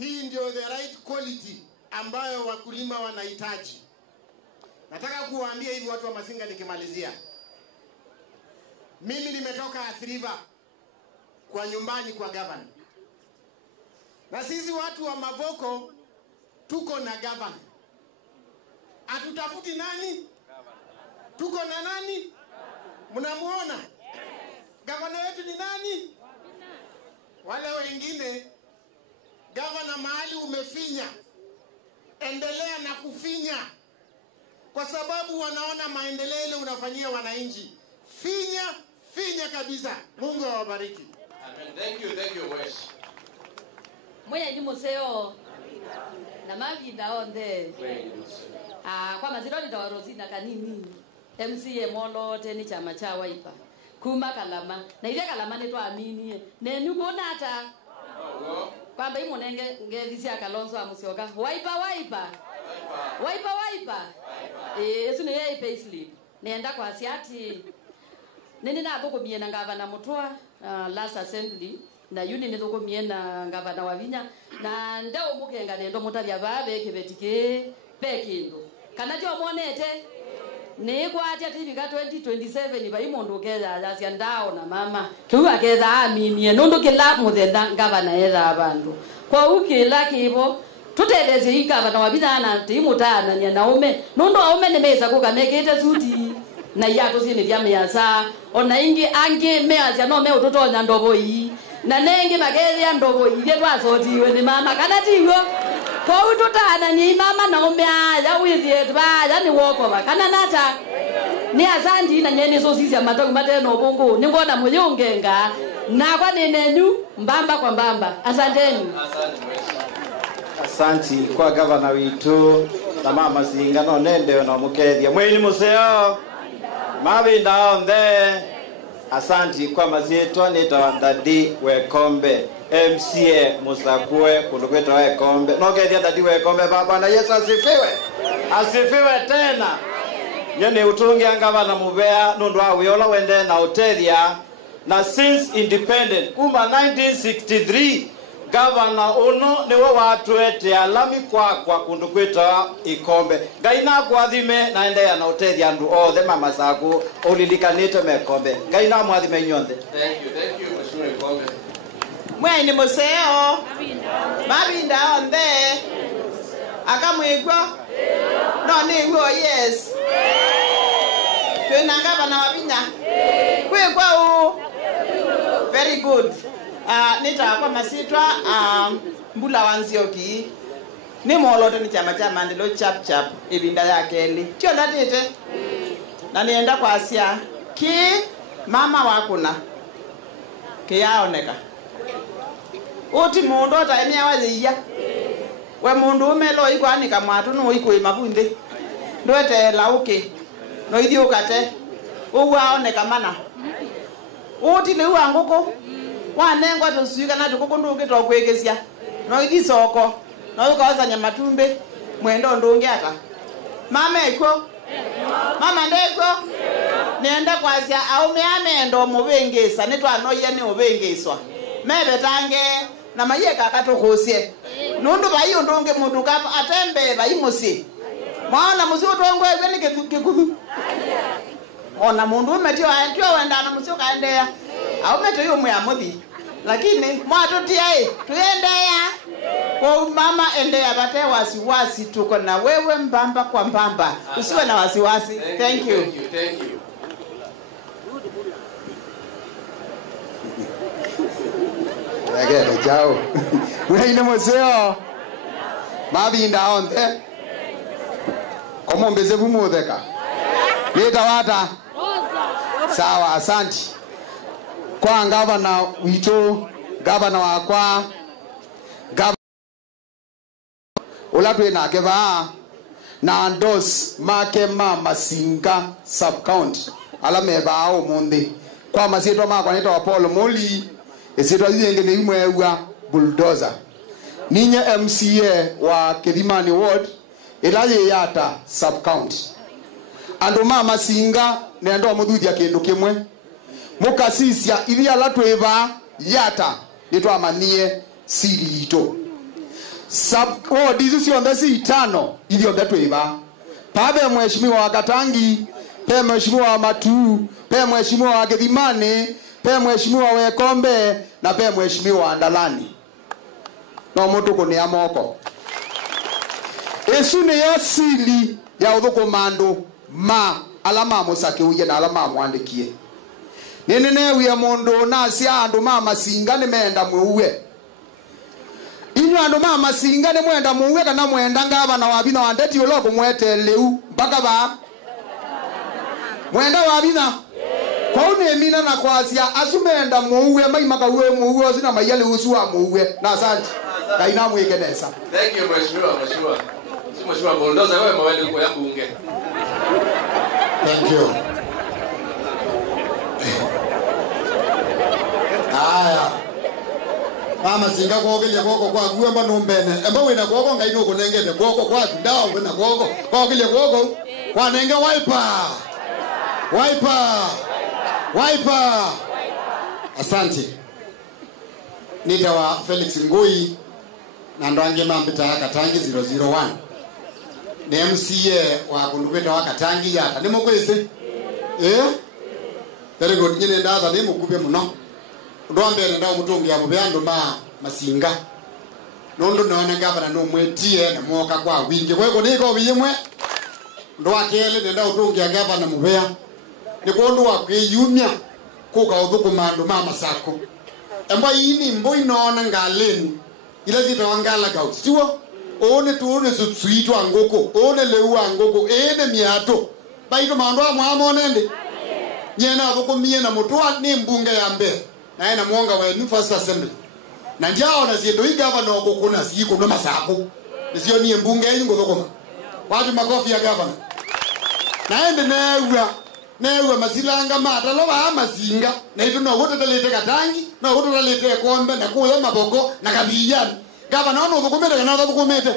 hii ndio the right quality ambayo wakulima wanahitaji. Nataka kuwaambia hivi watu wa Masinga nikimalizia. Mimi nimetoka Athi River kwa nyumbani kwa governor. Na sisi watu wa Mavoko tuko na governor. Hatutafuti nani? Tuko na nani? Mnamuona? Governor wetu ni nani? Wale wengine, governor mahali umefinya, endelea na kufinya. Kwa sababu wanaona maendeleo ile unafanyia wananchi. Finya kabisa. Mungu awabariki. Amen. Thank you, Wes. Mwenye ni museo na mavinda onde. Kwa maziro ni Rosina kanini. MCA Molo teni chama cha Wiper. Kuma Kalama. Na ile Kalama ni twaaminie. Ne nyuko nata. Kwamba imo nenge ngezisia Kalonzo amusioka. Wiper. Esu ne yeye payslip. Nenda kwa asiati. Nini na thoko miena ngavana Mutua last assembly na yuni ne thoko miena ngavana Wavinya na ndao mukenga nendo mutavya babe kebetike pekindo. Kana jo monete ne kwati ativika 2027 ba imondo keza asia ndao na mama. Kiwa keza amini nondo kila muthenda ngavana era abantu. Kwa ukila kibo tuteleze ingavana Wabithana timutana nya naume nondo aume nemeza kukamekete suti na yato sine vya measa ona ingi ange measa no me utotonya ndobo yi na nenge magezi ya ndobo yi twazotiwe ni mama kana tingo kwa utotana ni mama na umya ya wizi etba ya ni woko ba kana nata ni azandi na nyene so sisi amatoki mateno bongo ningona muyongenga na kwa nenenyu mbamba kwa mbamba. Asanteni. Asanti kwa governor witu na mama Singa no nende no mukethia mwini museo mavinda onde. Asanti kwa mazietwa nita Dadi Wekombe MCA Musakue kundukweta Wekombe no kethia Dadi Wekombe baba na Yesu asifiwe tena. Nyene utungi angavana mubea nundu awiola wende na utethia na since independent kuma 1963 Governor uno niwe watu ete alami kwa kundukweta Ikombe. Gaina kwathime na endea na utethia andu othe mama saku ulilikanite Mekombe. Gaina mwathime nyonde. Thank you, Mheshimiwa Ikombe. Mwenye museo mavinda onde akamwigwa no ningwo yes tuna Governor Wavinya kwigwa u very good. Nita kwa masitwa Mbula Wanzioki ni molote ni chama cha maendeleo chap ibinda yake eli tio ndatete na nienda kwa Asia ki mama wakuna kiyaoneka uti mundu otaimia waziya we mundu umelo ikwanika mwatu no ikoi mabunde ndwete lauke no ithiukate uwaoneka mana uti le wanguko wanengwa tusuika na tukukunduke tokwekesia no ithi soko no ukaoza nyamatumbe mwendo ndungi ata mama iko mama ndeko nenda kwasia au meamendo mubengesa nitwanoya ni ubengeswa mebe tange na mayeka akatokosie nundu bayo ndunge mundu kapa atembe bayimusi mwana musi utongwe bene kekuthu ona mundu umetio atio wenda na musi kaendea au meto yo muyamuthi lakini mwato tiai tuendea kwa mama endea bate wasiwasi tuko na wewe mbamba kwa mbamba usiwe na wasiwasi. Thank you. Agere chao weine museo mavinda onde komo mbeze bumutheka nita wata sawa. Asanti kwa gavana witu gavana wakwa ulatwe na keva na ndos make mama Singa sub county alameba o mundi kwa masieto makwa nita wa Paul Moli esito yenge ne imwewa bulldozer ninye MCA wa Kidimani ward ilaye yata sub county andu mama Singa ne ndo muthuthia kindu kimwe mukasisia iria latweva yata nitwa manie siri ito dizi cionthe si itano ithiothe twiva pabe mheshimiwa wa Katangi, pe mheshimiwa wa Matu, pe mheshimiwa wa Githimani, pe mheshimiwa wa Wekombe na pe mheshimiwa wa Ndalani. No mutuku ni amoko esu ni yasili ya uthukumandu ma alama musake uye na alama mwandikie nene wiya mundu na sia andu mama singa ni menda muwe inyu andu mama singa ni mwenda muwe kana mwenda ngava na wabina wandeti uloko mwete leu mpaka ba mwenda wabina kwa unemina na kwasia asumenda muwe maimaka uwe muwe zina mayale usua muwe na asante kaina mwekenesa. Thank you mheshimiwa. Si mheshimiwa Bondoza wewe mawele uko ya bunge. Thank you. Aya. Mama singa kogelya koko kwa kuemba nombene. Emba wena koko ngaino kunengete koko kwa ndawo wena koko. Kogelya koko kwa nenge wiper. Asante. Nitawa Felix Ngui na ndwange mambita Katangi 001. Ni MCA wa kundubeta wa Katangi yata. Ni mukwese? Very good. Nyine ndaza ni mukube muno. Ndwambe ndawo mutungi ya mubyando masinga. Nondo naona gavana no mwetie na mwoka kwa wingi. Kwa hiyo niko biyemwe. Ndwakele ndawo mutungi ya gavana mubya. Ni kondo wa kwiyumya kuka uthukumando mama sako. Emba yini mbo inona ngaleni. Ila zita wangala kausiwa. One tuone suitwa angoko. One lewa angoko. Ene miato. Baito maondoa mwamonende. Nyena uthukumie na mutua ni mbunge ya mbe. Na ena mwonga wa New First Assembly. Na njao na ziendo hii gavana wakukuna siiko no masako. Nisio ni mbunge ya ingo thukuma. Watu makofi ya gavana. Na ende newe masilanga mata loba amazinga na ito no wote talete Katangi no wote talete Kombe na kuya maboko na kabiyani gavana ono thukumete kana thukumete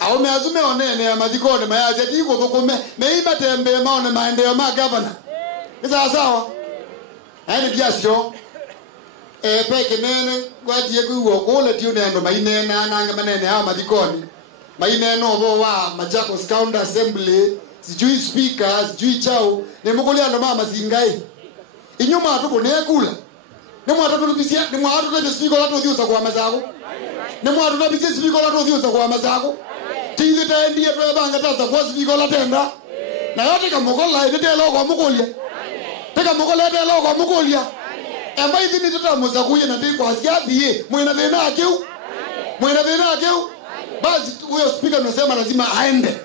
au meazume onene ya madikone mayaje tiko thukume meiba tembe maone maendeleo ma gavana isa sawa ani biasyo peke nene gwadie kuwo kole tiune ndo mainena nanga manene hao madikone maineno bo wa Machakos County Assembly sijui speaker sijui chao ne mukolia ndo mama zingai inyuma atuko ne kula ne mwa tatu bisia ne mwa tatu ne speaker latu thiusa kwa mazako ne mwa tatu bisia speaker latu thiusa kwa mazako tize taendie to banga taza kwa speaker latenda na yote kama mukola ite logo mukolia teka mukola ite logo mukolia amba hizi ni tutamuza kuye na ndiko asiadhie mwena thena akeu basi huyo speaker unasema lazima aende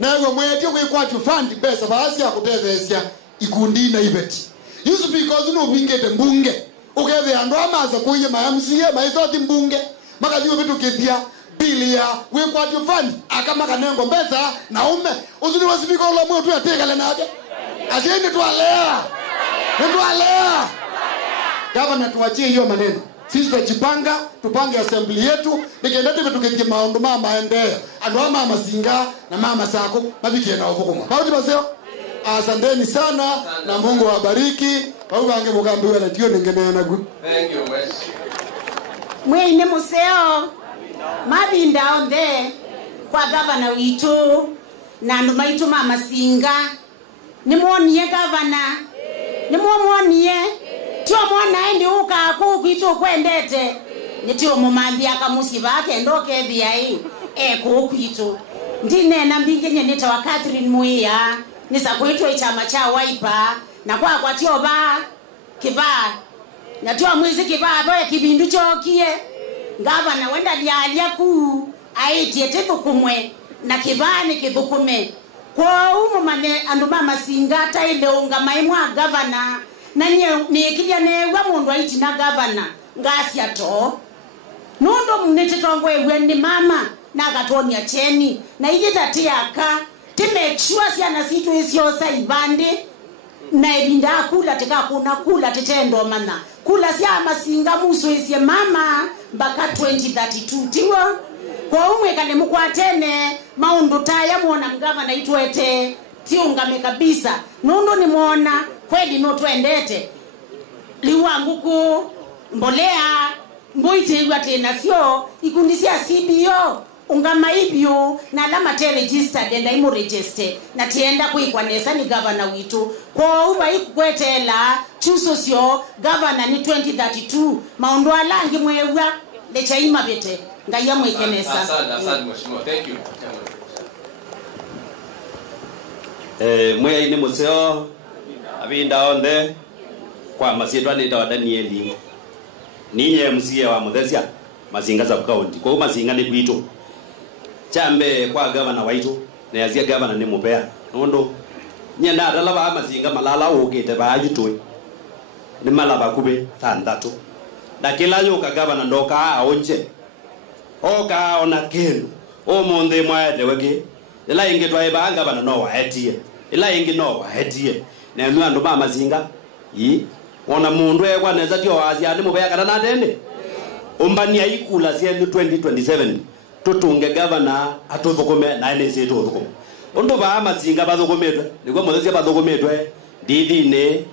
na wewe mwetio kwa fund pesa basi ya kutethesia ikundi na ibeti yusu because no bingete mbunge ukethe andu amaza kuye ma MCA maizoti mbunge makathiwe bitu kithia bilia we kwa fund akamaka nengo pesa na ume uzuni wa speaker lo mwe tu atekale nake asiende tualea gavana tuachie hiyo maneno sisi tujipanga tupange assembly yetu nikienda tukikie maondo mama aendea ando mama zinga na mama sako mabiki na ubukuma bauti baseo asanteni sana na Mungu awabariki au wange mugambiwe na tio ningene na gu. Thank you much. Mwene museo mabinda onde kwa gavana witu na ndo maitu mama singa nimuonie gavana nimuonie tio mwana endi uka kukitu kwendete nitio mumambia kamusi bake ndoke biai kukitu ndine na mbingenye nita wa Catherine Muia nisa kuitwa chama cha Wiper na kwa tio ba kiba na tio mwizi kiba boye kibindu chokie gavana wenda dialia ku aitie tetukumwe na kibani kithukume kwa umu mane andu mama singata ile unga maimwa gavana na nikilia newa mundu aiti na gavana ngasi ato nundo mnetitongwe wendi mama na gatonia cheni na ile tatiaka make sure siana situ isio saibande na ebinda kula teka kuna kula tetendo mana kula sia masinga muso isie mama mpaka 2032 tiwa kwa umwe kale mukwatene maundu taya muona gavana itwete tiungame kabisa nundo ni muona kweli no twendete liwanguku mbolea mboitegwa tena sio ikundisia CBO ungama ibyo na alama te registered and imo registered na tienda kuikwanesa ni governor witu kwa uba ikukwetela chuso sio governor ni 2032 maundu alangi mwewa lecha ima bete ngaya mwekenesa. Asante mheshimiwa, thank you. Mwe ni museo abinda onde kwa masitwa ni dawa Danieli ninye msie wa Muthesia Masinga sub county kwa Masinga ni kwito chambe kwa governor waitu na yazia governor ni mupea nondo nyenda dalaba Masinga malala ukite baajitwe ni malaba kube thandatu na kila yoka governor ndoka aonje oka ona kenu o monde mwaede wege ila inge twa ibanga bana no wahetie ila inge no wahetie na ndu andu ba Masinga yi ona mundu ekwa neza tio azia ni mubea kana natende umbania ikula sia 2027 tutunge governor atuthukome na ene ise tuthukome undu ba Masinga bathukumetwe niguo Muthesia bathukumetwe ndithine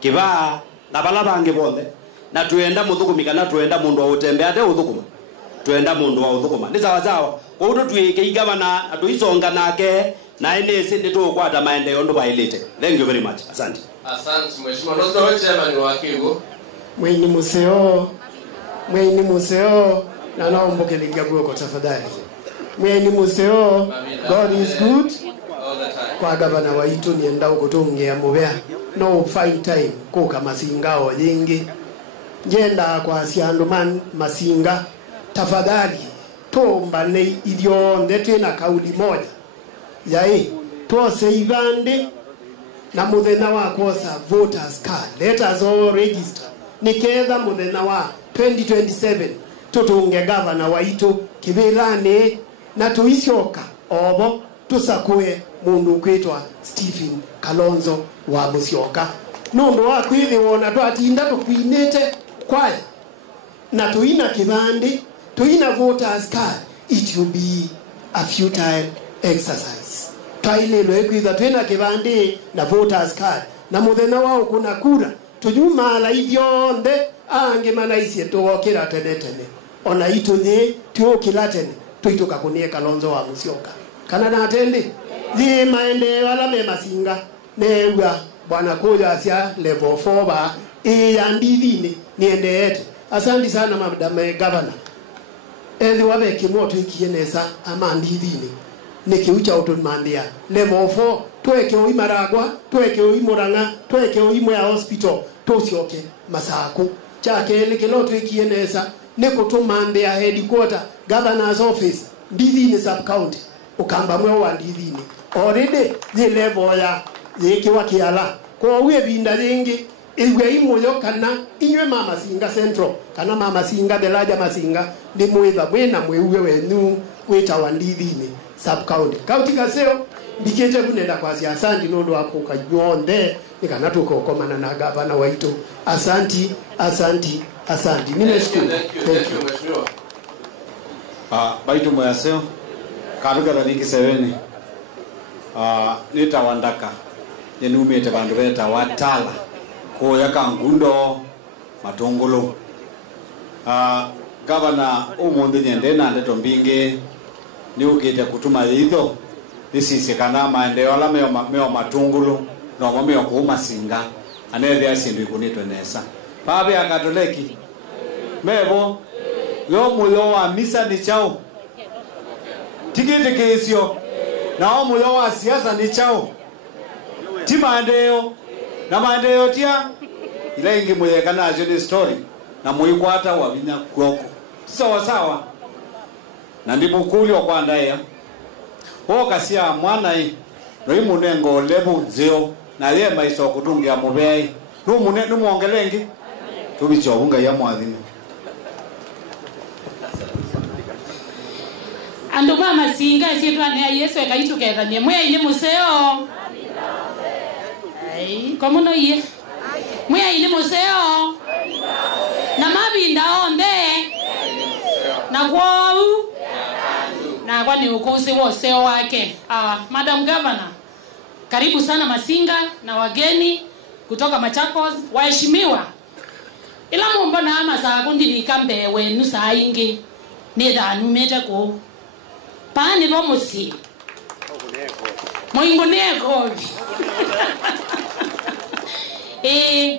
kiba na bala bange bonde na tuenda muthukumi kana tuenda mundu wa utembea ate uthukuma tuenda mundu wa uthukuma ni sawa sawa kwa uto tuike governor atuisonga nake na ene ise nitukwata maendeleo ndo bailite. Thank you very much. Asante mheshimiwa. Ndio wewe chairman wa Kigo mweni museo na naomba kelinga bwoko tafadhali. Mweni museo, God is good all the time. Kwa gavana waitu nienda ukutungea mubea no find time kuka Masinga oyingi njenda kwa siandu man Masinga tafadhali tomba ne idio ndetwe na kauli moja yai tuose ibande na muthena wa kuosa voters card let us all register niketha muthena wa 2027 tutunge governor waitu kibirani na tuicoka obo tusakue mundu kwitwa Stephen Kalonzo wa Musyoka nundu wa kwithi wona twatinda tukwinite kwaya na tuina kibandi tuina voters card it will be a futile exercise. Twailelo ekwitha twina kibandi na voters card na muthena wao kuna kura tujuma ala ivyo nde ange manaisie tuokira tene ona ituthi tuokira tene tuituka kunie Kalonzo wa Musyoka kana na atende zi maende wala me Masinga newa bwana kuja asia level 4 ba ya ndivini niende ete. Asante sana madam governor ethi wabe kimoto ikienesa ama ndivini nikiucha utumandia level 4 tweke oimaragwa tweke oimuranga tweke oimwe ya hospital tusioke Masaku chake nikiloto ikienesa nikutumandia headquarter governor's office ndivini sub county ukamba mwe wa ndivini already the level ya yekiwa kiala kwa uye binda ringi iwe imoyo kana inywe mama Singa Central kana mama Singa Delaja Masinga ndi mwitha mwena mwewe wenu wita wa ndivini sub county county kaseo ndikeje kunenda kwa asante nondo hapo kanyonde nikana tukokomana na gavana waitu. Asante nimeshukuru. Thank you mheshimiwa. Baitu mwaseo karuga rangi seveni nitawandaka yenumete bandu beta watala ko yakangundo matongolo gavana umundi nyende na ndeto mbinge ni ukite kutuma yitho nisise kana maendeleo ala meo matungulu no meo ku Masinga anethe asindu ikunitwe nesa babe akatoleki mebo yo muyo wa misa ni chao tikiti kesio na muyo wa siasa ni chao ti maendeleo na maendeleo tia ile ingi muyeka nazo ni story na muikwata wa binya kwoko sawa na ndipo kuli okwanda ya okasia mwana hii no imunengo lebu zio na ye maiso kutungia mubei numune numuongelengi tubichobunga ya mwathini andu ba Masinga sietwa ne Yesu ekaituketha ne mwe ile museo ai komuno ye mwe ile museo na mabinda onde na kwau na kwani ukusi wose wake. Madam Governor, karibu sana Masinga na wageni kutoka Machakos, waheshimiwa. ila mumbo na amasa kundi likambe wenu saa ingi ni dhanu mete ko pani lo musi moingo nego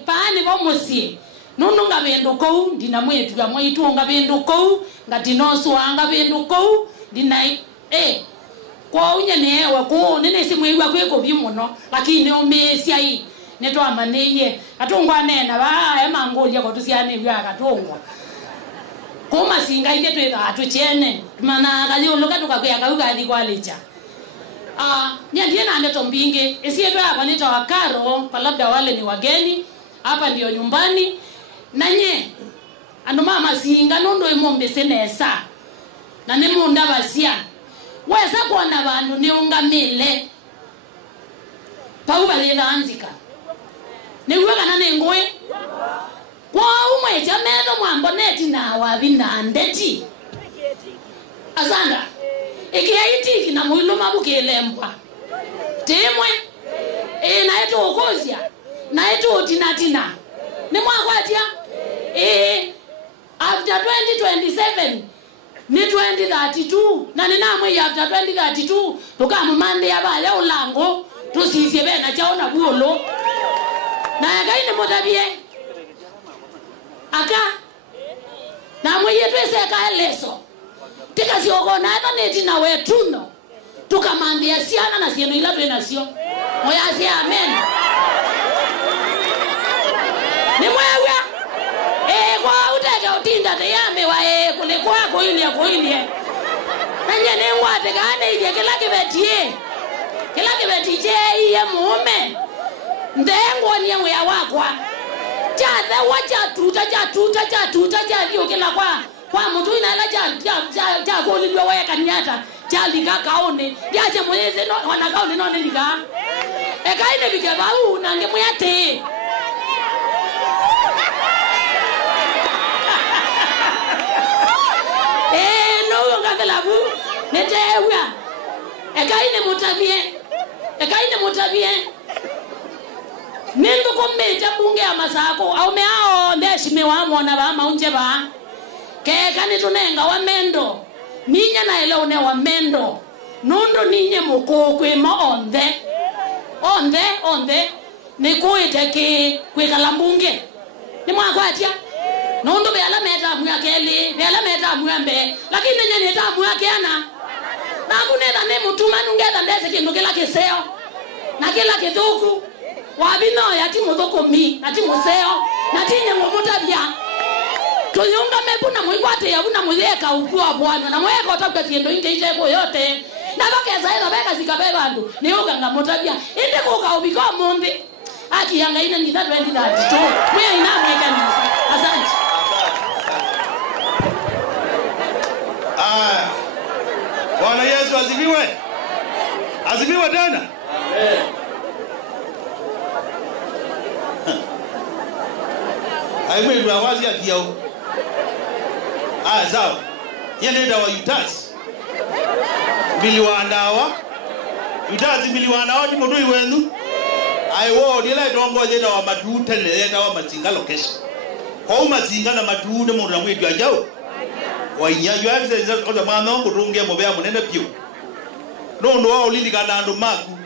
pani lo musi nundu nga bendo ko dina mwetu ga mwetu nga bendo ko ngati noso anga bendo ko dina kwa unya newe ko nene simwiwa kweko bimuno lakini omesi ai neto amaneye atongwa nena ba emangolya ko tusiane bya katongwa ko masinga ike tweka atuchene mana kalyo loka tukakuya kauka di kwalecha nyandie na neto mbinge esieto hapa nita wakaro kwa labda wale ni wageni hapa ndio nyumbani nanye ando mama singa nondo emombe senesa na nemunda basia wesa kuona bantu niungamile pauba lilanzika niwe kana nengwe kwa umwe chameto mwambo neti na wabinandeti azanda ikiaiti kina muilo mabukelembwa temwe naeto okozia naeto tinatina ni mwakwatia after 2027 ni 2032 na ninamwe after 2032 tukamumande yabaya ulango tusisye bena chaona buolo na againe motabie aka na mwe yetu eseka eleso tikasiogona ata neti na wetuno tukamambia siana na sieno ila twenasio moya si amen ni mwewe kwa uteke utinda teyambe wa kule kwako ili nanye nengwate kane ile kila kibetie iye mume ndengo ni ya wakwa chata wachatuta hiyo kila kwa mtu inala cha kolilwa weka nyata chalika kaone yache mweze no wanakaone no ndika ekaine bikebau nange mwate no ngakalabu netewa ekaine mutabie nendo kommeja bunge amasako au meao ndeshime wamona ba maunje ba kekani tunenga wa mendo ninya na ele one wa mendo nondo ninye mukokwe ma onde ni kuiteke kwekalambunge ni mwakwatia nondo bela meta mwakeli bela meta mwambe lakini nyenye neta mwakiana na kuneda ne mutuma nungeda ndese kindu kila kiseo na kila kithuku wabino yati muthoko mi na ti museo na ti nyengo mutabia tuyunga mebuna mwigwate yabuna mutheka ukua bwana na mweka otabwa tiendo inge ijeko yote na bakeza ila beka zikabeba bandu ni uganga mutabia inde kuka ubiko mundi akiyanga ina ni 2032 mwe ina mweka nisa asante Bwana Yesu asifiwe. Asifiwe tena. Amen. Aimwe tuawazi akiao. Sawa. Yene dawa utasi. Biliwandawa. Utasi biliwandawa ti mundu iwenu. Aiwo dile dongo je dawa matuta le dawa mazinga location. Kwa mazinga na matuta mundu amwetu ajao. Wainyaju atize oza mwana wangu runge mobea munene pio nondo wao lilikana andu maku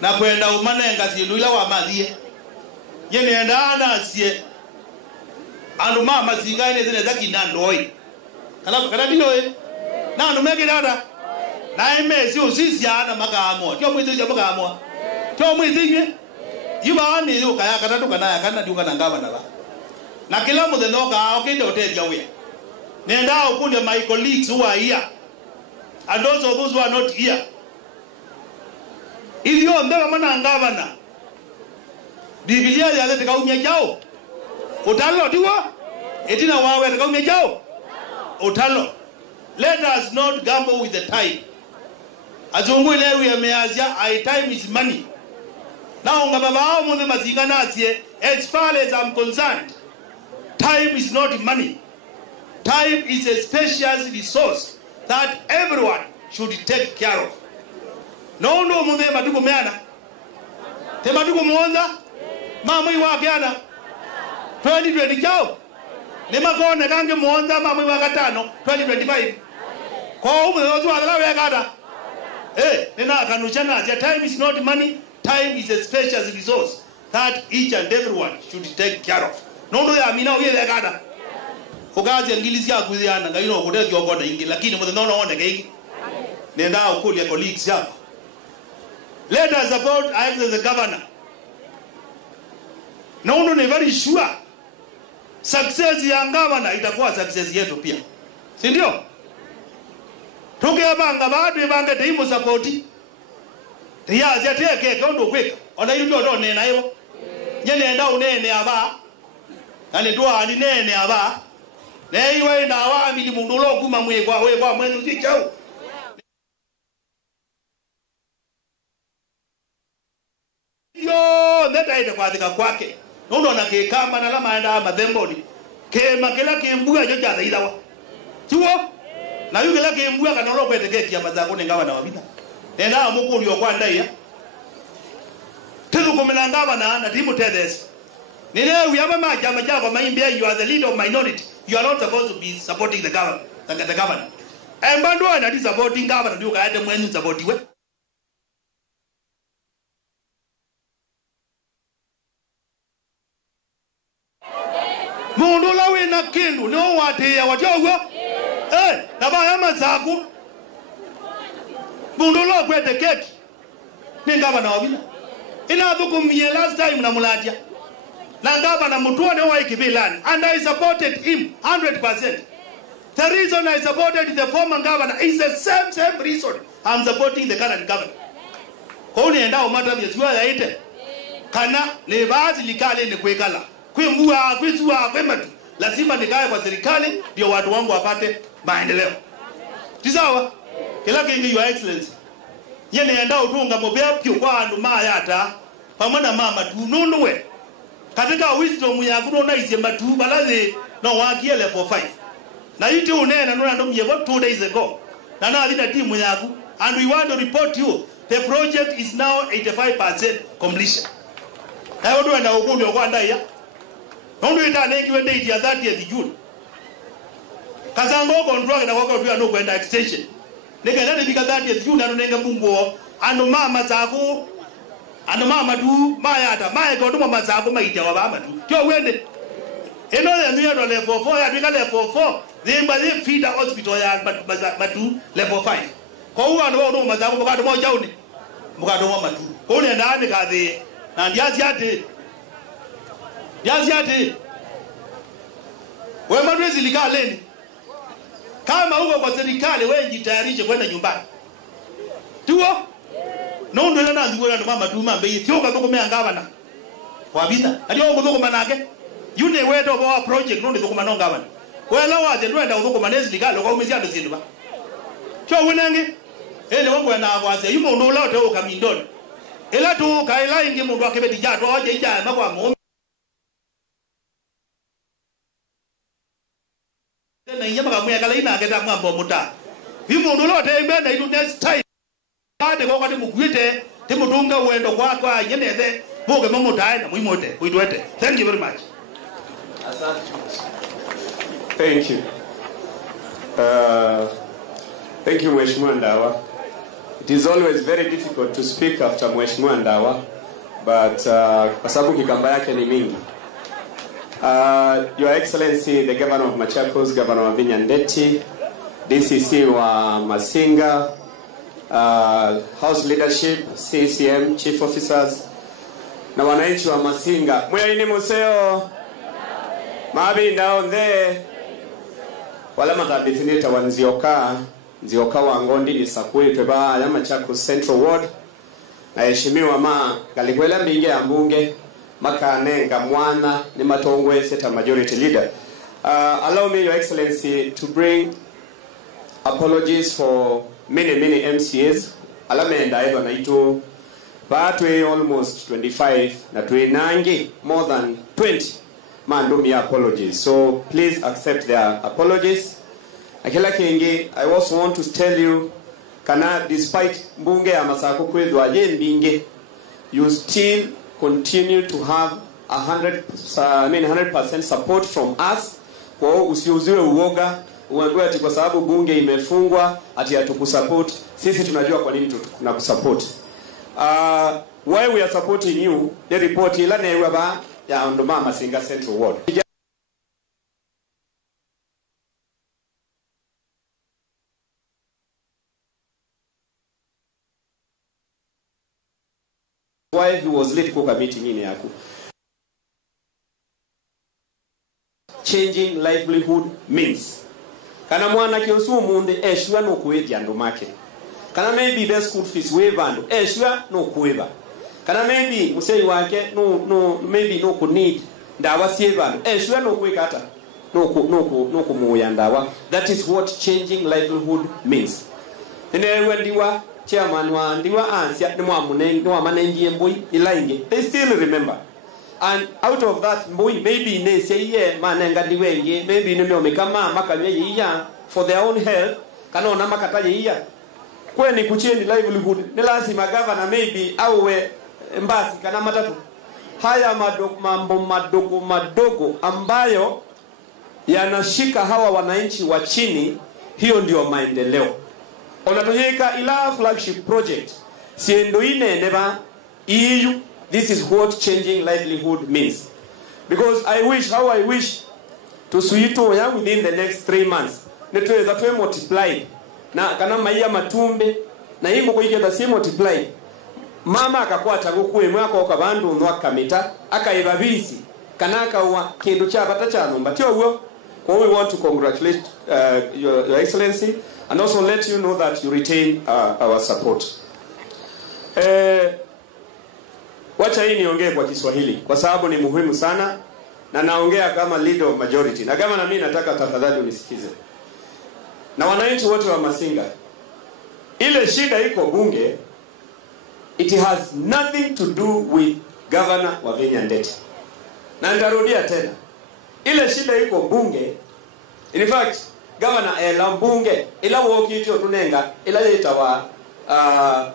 na kwenda umanenga sindu ila wa mathie yene endana asie andu mama singaine zine zaki nandoi kana dio na andu mege dada na emesi usisi ana makamo tio mwizi ya makamo tio mwizi yuba ani yuka ya kana tukana ya kana duka na ngaba na na kila mutheno ka okinde oteria we nenda ukundi my colleagues who are here and also those who are not here if you ndega mana ngavana biblia yale tekaumya jao utalo diwa etina wawe tekaumya jao utalo let us not gamble with the time azungu ile we ameazia time is money now ngababa mu mazinga nasie as far as I'm concerned time is not money. Time is a precious resource that everyone should take care of. No muthe matuko meana. Te matuko muonza. Mama iwa kiana. 2020 chao ni makone kange muonza mamwe wa gatano 2025 kwa umu wa la wekada nina kanuchana time is not money, time is a special resource that each and everyone should take care of. Nondo ya mina uyele kada ugazi ngilisi ya kuziana ngayino kudezi yogoda ingi lakini mudenono one gengi nenda ukuli ya colleagues yako. Let us support either the governor. Nondo ni very sure success ya governor itakuwa success yetu pia, si ndio? Tukebanga badu ebanga teimu supporti tiyazi ateke kondo kweka ona yudo do nena yo nyene nda unene aba ani dwa ani nene aba ne iwe na wa mili mundu lo kuma mwekwa we kwa mwenu si chao yo ndeta ite kwa thika kwake nondo na ke kamba na lama enda madhemboni ke makela ke mbuga jo jatha ilawa chuo na yuge lake mbuya kanolo kweteke kiama zako nengawa na wabita nenda mukuri okwa ndaiya tizu kumenangawa na timu tedes nile uyama majama jako maimbia you are the leader of minority, you are not supposed to be supporting the government embando ana di supporting government ndio kaete mwenyu supportiwe mundu lawe na kindu no wate ya wajogo na ba yama zaku mundu lo kwete keki ni gavana wabina ina thukumie last time na mulatia na gavana mutuone wa ikibilani and I supported him 100%. The reason I supported the former governor is the same reason I'm supporting the current governor. Koni enda umata byeswa yaite kana ne baadhi likale ni kwekala kwimbua kwizua kwematu lazima nikae kwa serikali ndio watu wangu wapate maendeleo. Tisawa kila kingi your excellency yene enda utunga mobea pyo kwa andu mayata pamana mama tu nunduwe katika wisdom ya kuona ise matu balaze no wakie level 5 na iti unena nuna ndo mjebo 2 days ago na na alina timu yaku and we want to report you the project is now 85% completion. Hayo ndo enda ukundi kwa ndaya ndo itane kiwe date ya 30th June kazango contract na wako pia ndo kwenda extension nikaenda bika 30th June ndo nenga bungo ando mama zako ando mama tu mayata maye ko ndo mama zako maita wa mama tu kyo wende eno ya ndio ndo level 4 ya bika level 4 zimba zi feeder hospital ya matu level 5 ko huwa ndo mama zako baka ndo jauni baka ndo mama tu ko ne ndani kadhi na ndiazi ate wewe madwezi likaleni kama huko kwa serikali wewe jitayarishe kwenda nyumbani tuo nondo ila nandu ndo mama tu mambe yitio ka boko meangaba na wabita ali ongo boko manake yune weto wa project nondo boko manonga bana wela waje ndo enda boko manezi likalo kwa umezi ando zindu ba cho wenange ele wangu na waze yumo ndo la to kamindoni ela tu kaila ingi mundu akebeti jato waje ija makwa mo na inyama kamwe kala ina ngeta mwambo muta bimundu lote mbenda itu next time ade ko kati mugwite timutunga uendo kwa nyenethe muge mamutai na muimote uitwete. Thank you very much. Thank you. Thank you Mheshimiwa Ndawa. It is always very difficult to speak after Mheshimiwa Ndawa, but kwa sababu kikamba yake ni mingi. Your Excellency, the Governor of Machakos, Governor Wavinya Ndeti, DCC wa Masinga, House Leadership, CCM, Chief Officers, na wananchi wa Masinga. Mweini museo, mabi ndaonde, wala makabitinita wa Nzioka wa Ngondi Isakui Tweba ya Machakos Central Ward, na heshimiwa Galikwela mbinge ya mbunge, Makanenga Mwana ni Matongwe Seta Majority Leader. Allow me, Your Excellency, to bring apologies for many MCAs. Alamenda eva na ito batwe almost 25 na tuenangi more than 20 mandumi apologies. So please accept their apologies. Akila kingi, I also want to tell you, kana despite mbunge ya masako kwedu aje mbinge, you still continue to have 100% support from us. Kwa hiyo usiuziwe uoga uambiwe ati kwa sababu bunge imefungwa ati hatukusupport. Sisi tunajua kwa nini tunakusupport. Why we are supporting you, the report ila newe ba ya Nduma Masinga Central Ward. Why he was late kwa meeting ini yaku. Changing livelihood means kana mwana kiosu munde eshwa no kuedia ndumake. Kana maybe the school fees waiver eshwa no kueva. Kana maybe musei wake maybe no need ndawa sieva eshwa no kuekata no kumuya ndawa. That is what changing livelihood means. Ine wendiwa chairman wa ndiwa ansia ni mwa manengi mbui ilainge. They still remember. And out of that mbui maybe ne seye manenga diwenge maybe ne omekama makanye yiya for their own health kana ona makataje yiya kweni kucheni livelihood ni lazima governor maybe auwe mbasi kana matatu haya mambo madogo ambayo yanashika hawa wananchi wa chini. Hiyo ndio maendeleo onatoyeka ila flagship project siendo ine neba EU. This is what changing livelihood means. Because I wish to suito ya within the next 3 months netwe that we multiply na kana maiya matumbe na ingo kuiketa si multiply mama akakwata gukwe mwako okabandu nwakamita akaibabisi kanaka wa kindu cha bata cha numba tio wo. We want to congratulate your excellency and also let you know that you retain our support. Wacha hii niongee kwa Kiswahili kwa sababu ni muhimu sana na naongea kama leader of majority. Na kama na mimi nataka tafadhali unisikize. Na wananchi wote wa Masinga. Ile shida iko bunge, it has nothing to do with Governor Wavinya Ndeti. Na nitarudia tena. Ile shida iko bunge. In fact, Governor bunge ila wokitio tunenga ila yetawa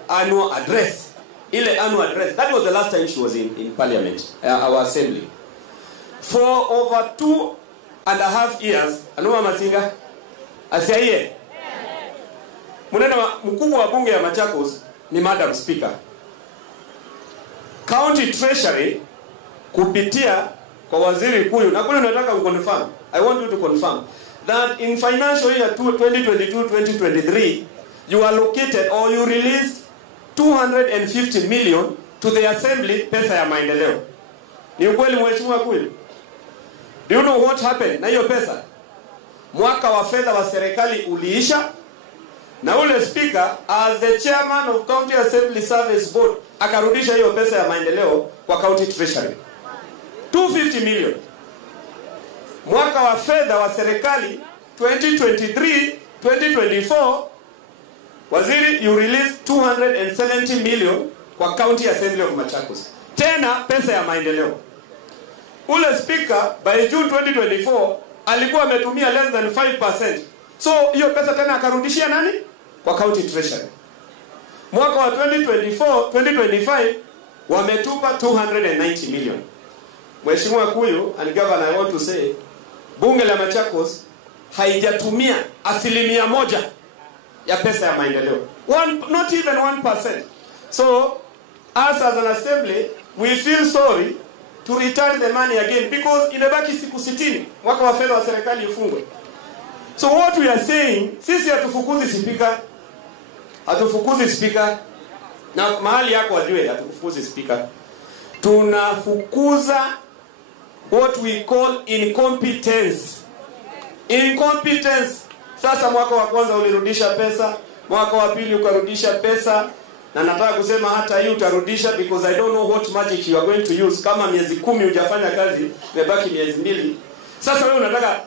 annual address. Ile annual address, that was the last time she was in parliament, our assembly. For over 2.5 years, Anuma Masinga, asiaye. Munena mkubwa wa bunge ya Machakos ni Madam Speaker. County Treasury kupitia kwa waziri kuyu, na kule nataka kuconfirm, I want you to confirm, that in financial year 2022-2023, you allocated or you released 250 million to the assembly pesa ya maendeleo. Ni ukweli mheshimiwa kweli? Do you know what happened na hiyo pesa? Mwaka wa fedha wa serikali uliisha na ule speaker as the chairman of County Assembly Service Board akarudisha hiyo pesa ya maendeleo kwa county treasury. 250 million. Mwaka wa fedha wa serikali 2023-2024 waziri you release 270 million kwa County Assembly of Machakos. Tena pesa ya maendeleo. Ule speaker by June 2024 alikuwa ametumia less than 5%. So hiyo pesa tena akarudishia nani? Kwa County Treasury. Mwaka wa 2024-2025 wametupa 290 million. Mheshimiwa Kuyu and Governor, I want to say bunge la Machakos haijatumia 1% ya pesa ya maendeleo. Not even 1%. So us as an assembly we feel sorry to return the money again because inabaki siku 60 mwaka wa fedha wa serikali ufungwe. So what we are saying, sisi hatufukuzi speaker na mahali yako wajue hatufukuzi speaker. Tunafukuza what we call incompetence. Sasa mwaka wa kwanza ulirudisha pesa, mwaka wa pili ukarudisha pesa, na nataka kusema hata hii utarudisha because I don't know what magic you are going to use. Kama miezi 10 hujafanya kazi, imebaki miezi 2. Sasa wewe unataka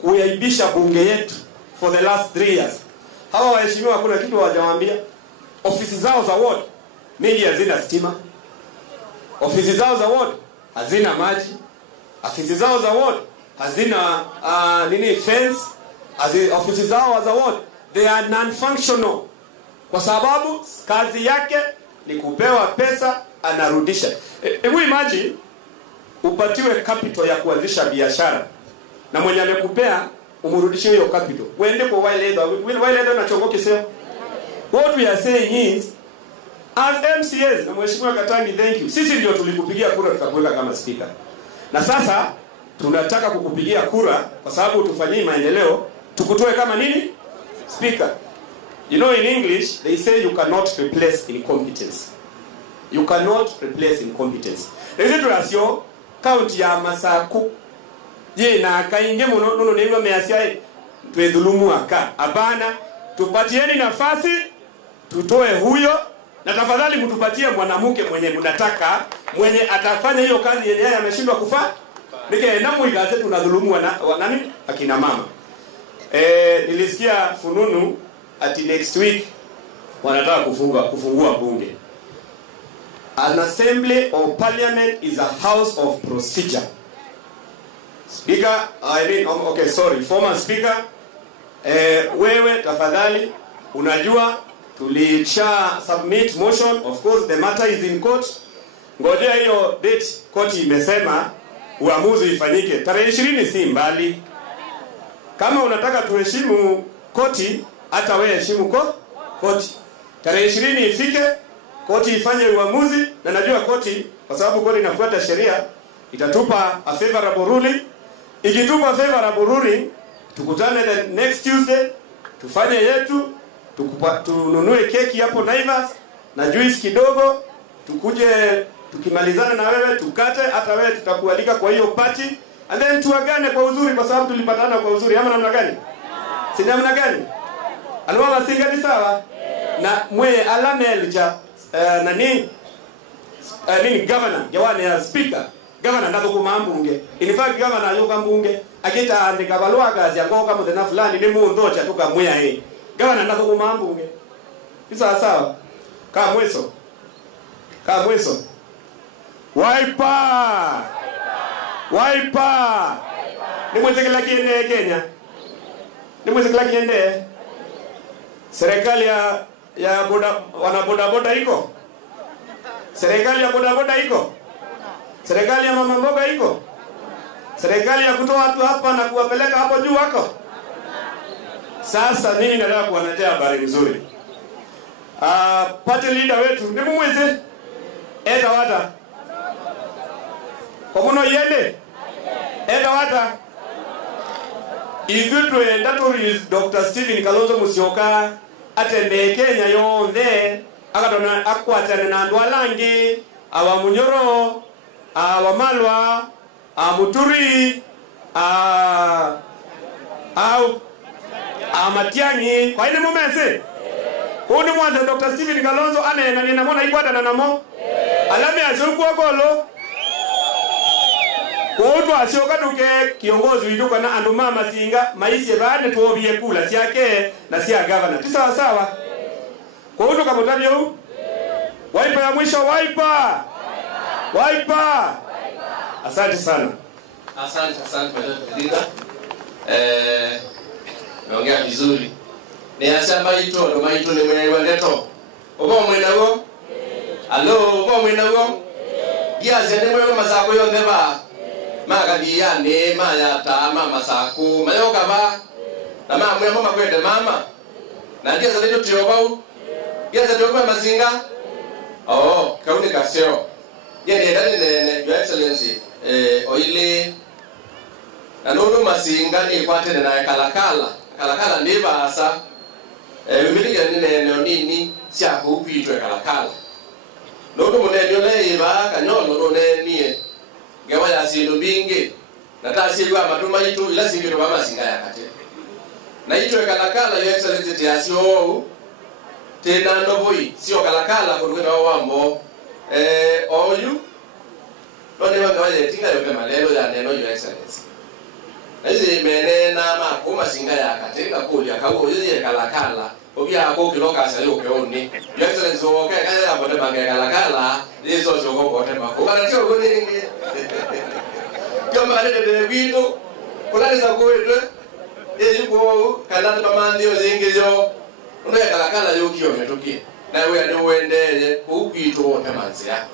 kuyaibisha bunge yetu for the last 3 years. Hawa waheshimiwa kuna kitu hawajawaambia. Ofisi zao za ward maybe hazina stima. Ofisi zao za ward hazina maji. Ofisi zao za ward hazina fence. Ofisi zao za ward they are non-functional. Kwa sababu kazi yake ni kupewa pesa anarudisha. Hebu imagine upatiwe capital ya kuanzisha biashara, na mwenye amekupea umrudishie hiyo capital, uende kwa wile na chongoke sio. What we are saying is, as MCAs, na Mheshimiwa Katangi, thank you. Sisi ndio tulikupigia kura tukakuweka kama speaker. Na sasa tunataka kukupigia kura kwa sababu utufanyie maendeleo, tukutoe kama nini? Speaker. You know, in English they say you cannot replace incompetence. You cannot replace incompetence. Hizi tunasio kaunti ya Masaku. Je, na kainge muno niwe measiai tuedhulumu aka. Abana, tupatieni nafasi, tutoe huyo, na tafadhali mtupatie mwanamke mwenye mnataka, mwenye atafanya hiyo kazi yenye yeye ameshindwa kufanya. Nike namu igaze tunadhulumu nani? Akina mama. Nilisikia fununu ati next week wanataka kufungua bunge. An assembly of parliament is a house of procedure. Speaker, former speaker, wewe tafadhali, unajua tulisha submit motion, of course the matter is in court. Ngojea hiyo date court imesema uamuzi ifanyike. Tarehe 20 si mbali. Kama unataka tuheshimu koti, hata wewe heshimu koti. Tarehe 20 ifike, koti ifanye uamuzi, na najua koti kwa sababu koti inafuata sheria itatupa a favorable ruling. Ikitupa favorable ruling, tukutane the next Tuesday, tufanye yetu, tununue keki hapo Naivas na juice kidogo, tukuje tukimalizana na wewe tukate, hata wewe tutakualika kwa hiyo party, and then tuagane kwa uzuri kwa sababu tulipatana kwa uzuri. Ama namna gani? Si namna gani? Alwa Masinga ni sawa? Na mwe alamelja nini governor yawane ya speaker governor ndako kumambunge. In fact governor yoka mbunge akita andika balwa kazi yako kama tena fulani ni mundo cha tuka mweya governor ndako kumambunge. Ni sawa? Kama mweso Wiper ni mwezekela kiende Kenya, ni mwezekela kiende. Serikali ya bodaboda iko, serikali ya bodaboda iko, serikali ya mama mboga iko, serikali ya kutoa watu hapa na kuwapeleka hapo juu wako. Sasa mimi nataka kuwaletea habari nzuri. Party leader wetu ni mweze eta wata komuno yende eta wata igutwe ndatori Dr. Stephen Kalonzo Musyoka atende Kenya yonde akatona akwatana na ndwalangi abamunyoro abamalwa amuturi au amatiangi kwa ile momense kundi mwanza Dr. Stephen Kalonzo anena ninamona ikwata na namo alame ashukuwa kolo kwa ashoka duke kiongozi widuka na anduma Masinga maisha baada tuobie kula siake na sia governor ti sawa kwa hiyo kama tabio Wiper ya mwisho Wiper asante sana. Asante leader. Naongea vizuri. Ni asema maito ni mwenye ndeto. Uko mwenago? Uko mwenago? Giaze ni mwenye Masako yonde ba. Magadia ne mayata Masako. Mayoka ba. Na mama mama kwende mama. Na giaze ndio tiobau. Giaze ndio kwa Masinga. Kauni kaseo. Yeye ndani Your Excellency oile na nono Masinga ni kwate na kalakala ndiba asa wimiliga nini sia kuupitwe kalakala nono munenyo leiba kanyolo none nie gawa ya sino bingi na tasi ywa matuma itu ila singiro ba Masinga yakate na itwe kalakala Your Excellency tiasio tena ndoboi sio kalakala kuruka wambo oyu none wangawaje tinga yoke malelo ya neno Your Excellency ezi menena makoma Singa yakatenga kulya kawo yeye kalakala obya ako kiloka sa yoke onni Your Excellency woke kaya bote bange kalakala lizo jogo bote bako kana tio goni ngi kama ale bido kulali za koedwe yuko kana tamandi ozingizo ndio kalakala yoki ometokie na wewe ndio uendeje kupito wote manzia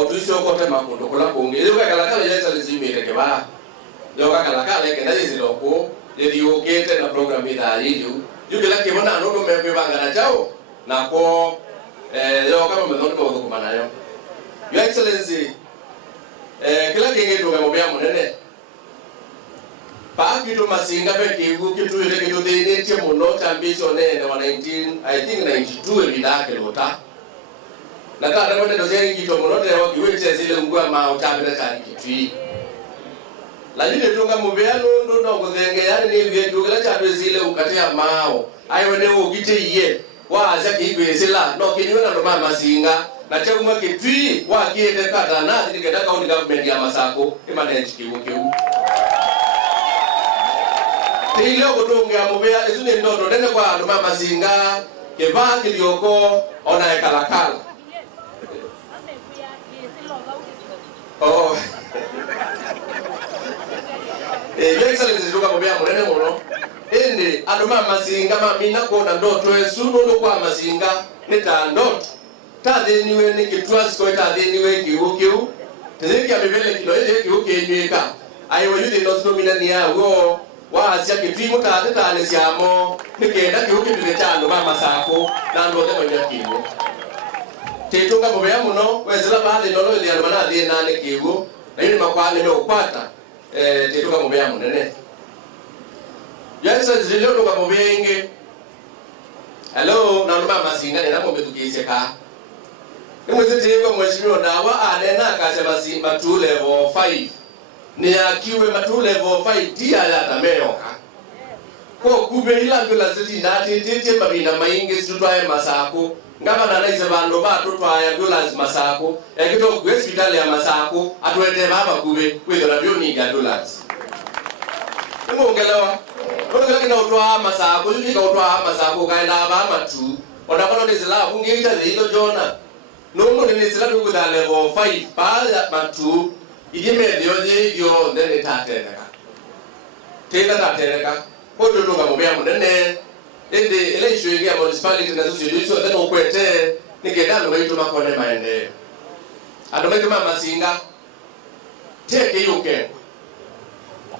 otuisio kote makundo kula kungi ile kala kala yesa lizimire ke ba yo kala kala ke ndai ziloko ile yokete na program ida yidu yukela ke bona no me pe banga na chao na ko yo kama mmezono ko kumana yo your excellency kila kenge ndo ngamo bya munene pa kitu masinga pe kigu kitu ile kitu de tie muno ambition ne wa 1992 bidake lota na kada wote ndo zeni kitu muno te wa kiwete zile ngwa ma utabira kali kitu lakini tunga mubya ndo ndo ngozenge yani ni vye kugala cha zile ukatia mao ayo ne ukite ye wa aza kibesela no kiniona ndo mama singa na chaguma kitwi wa kiende kata na ndikenda kaunti government ya Masako imane chikiwo kiwu Tilo kutunga mubea izuni ndoto nene kwa ndo mama singa keba kilioko ona ekalakala oh your excellency tuka mubea munene muno ende ando mama singa mamina ko na ndoto esu ndo kwa masinga nita ndoto tatheniwe ni kitwas ko tatheniwe kiukiu tezeki amebele kilo ile kiukenyweka ayo yuthi ndo nomina ni yawo wa asia kitimo tane siamo nikenda kiukitule tano mama sako na ndo the manya kiwo tetunga mubea muno wezela baadhi ndo ile almana die nane kiwo na yule makwani ndo upata tetunga mubea munene yasa zilio ndo mubenge hello na mama singa ni namo betukise ka nimwezetiwa mheshimiwa dawa anena akasema si matu level 5 ni akiwe matu level 5 dia ya tameyoka ko kube ila bila ziti ndati tete mabina mainge tutwaye Masako ngaba na naize bando ba tutwaye ambulance Masako ekito ku hospital ya Masako atwete baba kube with rabioni ga dollars ngongelewa Onoka kina utwa Masako yika utwa Masako kaenda ba matu onakono ndizila bungeita zilo jona no ni sila tu kuda level 5 pa matu idime dio ndene tatereka tena tatereka kodo lunga mubya munene ende ile issue ya municipality na solution then okwete nigenda no yitu makone maende adomeke mama singa teke yuke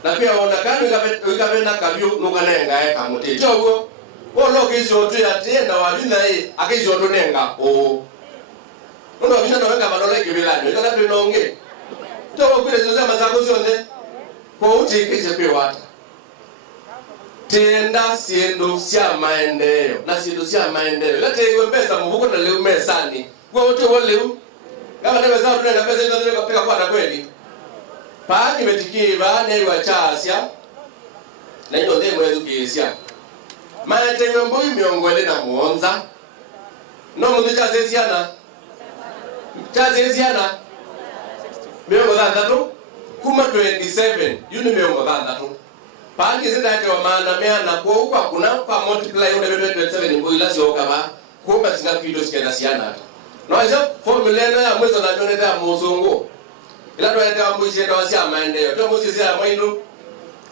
na pia ona kanu ikapenda kabyo nukanenga eka muti jogo oloke izo tu ya tenda wabinda akizo to nenga Uno bina no wenga manole kibilani ikala pinonge to kwile zoza Masako zonde ko uti kije pe wata tenda siendo sia maendeleo na siendo sia maendeleo lete iwe pesa mvuko na leo mesani kwa wote wale kama ndio zao tunaenda pesa hizo ndio kupika kwa kweli pa kimetikiva ne wa chasia na ndio ndio mwezu kisia maana tengo mboi miongole na muonza no mudika zesiana Chazeziana miongo tatu kuma 27 yuni miongo tatu pandi zindate wa maana meana kwa kuna kwa multiply ule 27 ngo ila sio kama kumba singa kido sikenda siana no hizo formula ya mwezo na joneta muzungu ila ndo enda mbuzi enda wasia maendeleo to mbuzi ya mwindo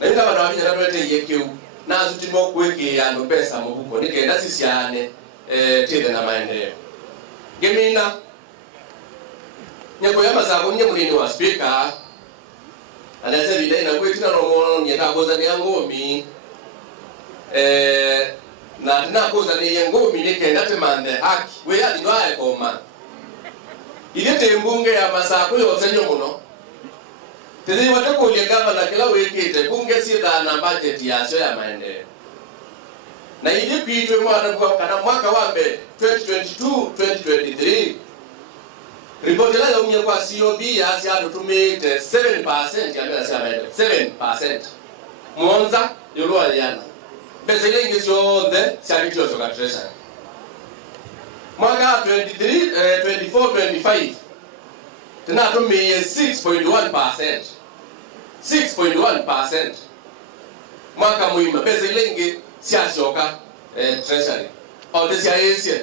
na inga bana wabinya na ndo yekeu na azutimo kweke ya no pesa mubuko nikaenda sisiane tede na maendeleo gemina nyako ya Masako nye mulini wa speaker anasema bidai na kwetu na romo nyeta goza ni ngomi na tena goza ni ngomi nikenda temande haki we ya ndwaye koma ile tembunge ya Masako yose nyo muno tezi watako ile kama na kila wiki bunge si na budget ya sio ya maendeleo na ile kitu mwana kwa kana mwaka wa 2022 2023 Report la umye kwa COB ya siado tumite 7% ya mela siya 7%. Mwanza yolo aliana. Bese ile ingisyo de siya kityo soka treasure. Mwaka 24 25 tena tumie 6.1%. 6.1%. Mwaka muima bese ile ingi siya soka treasury. Au de siya yesia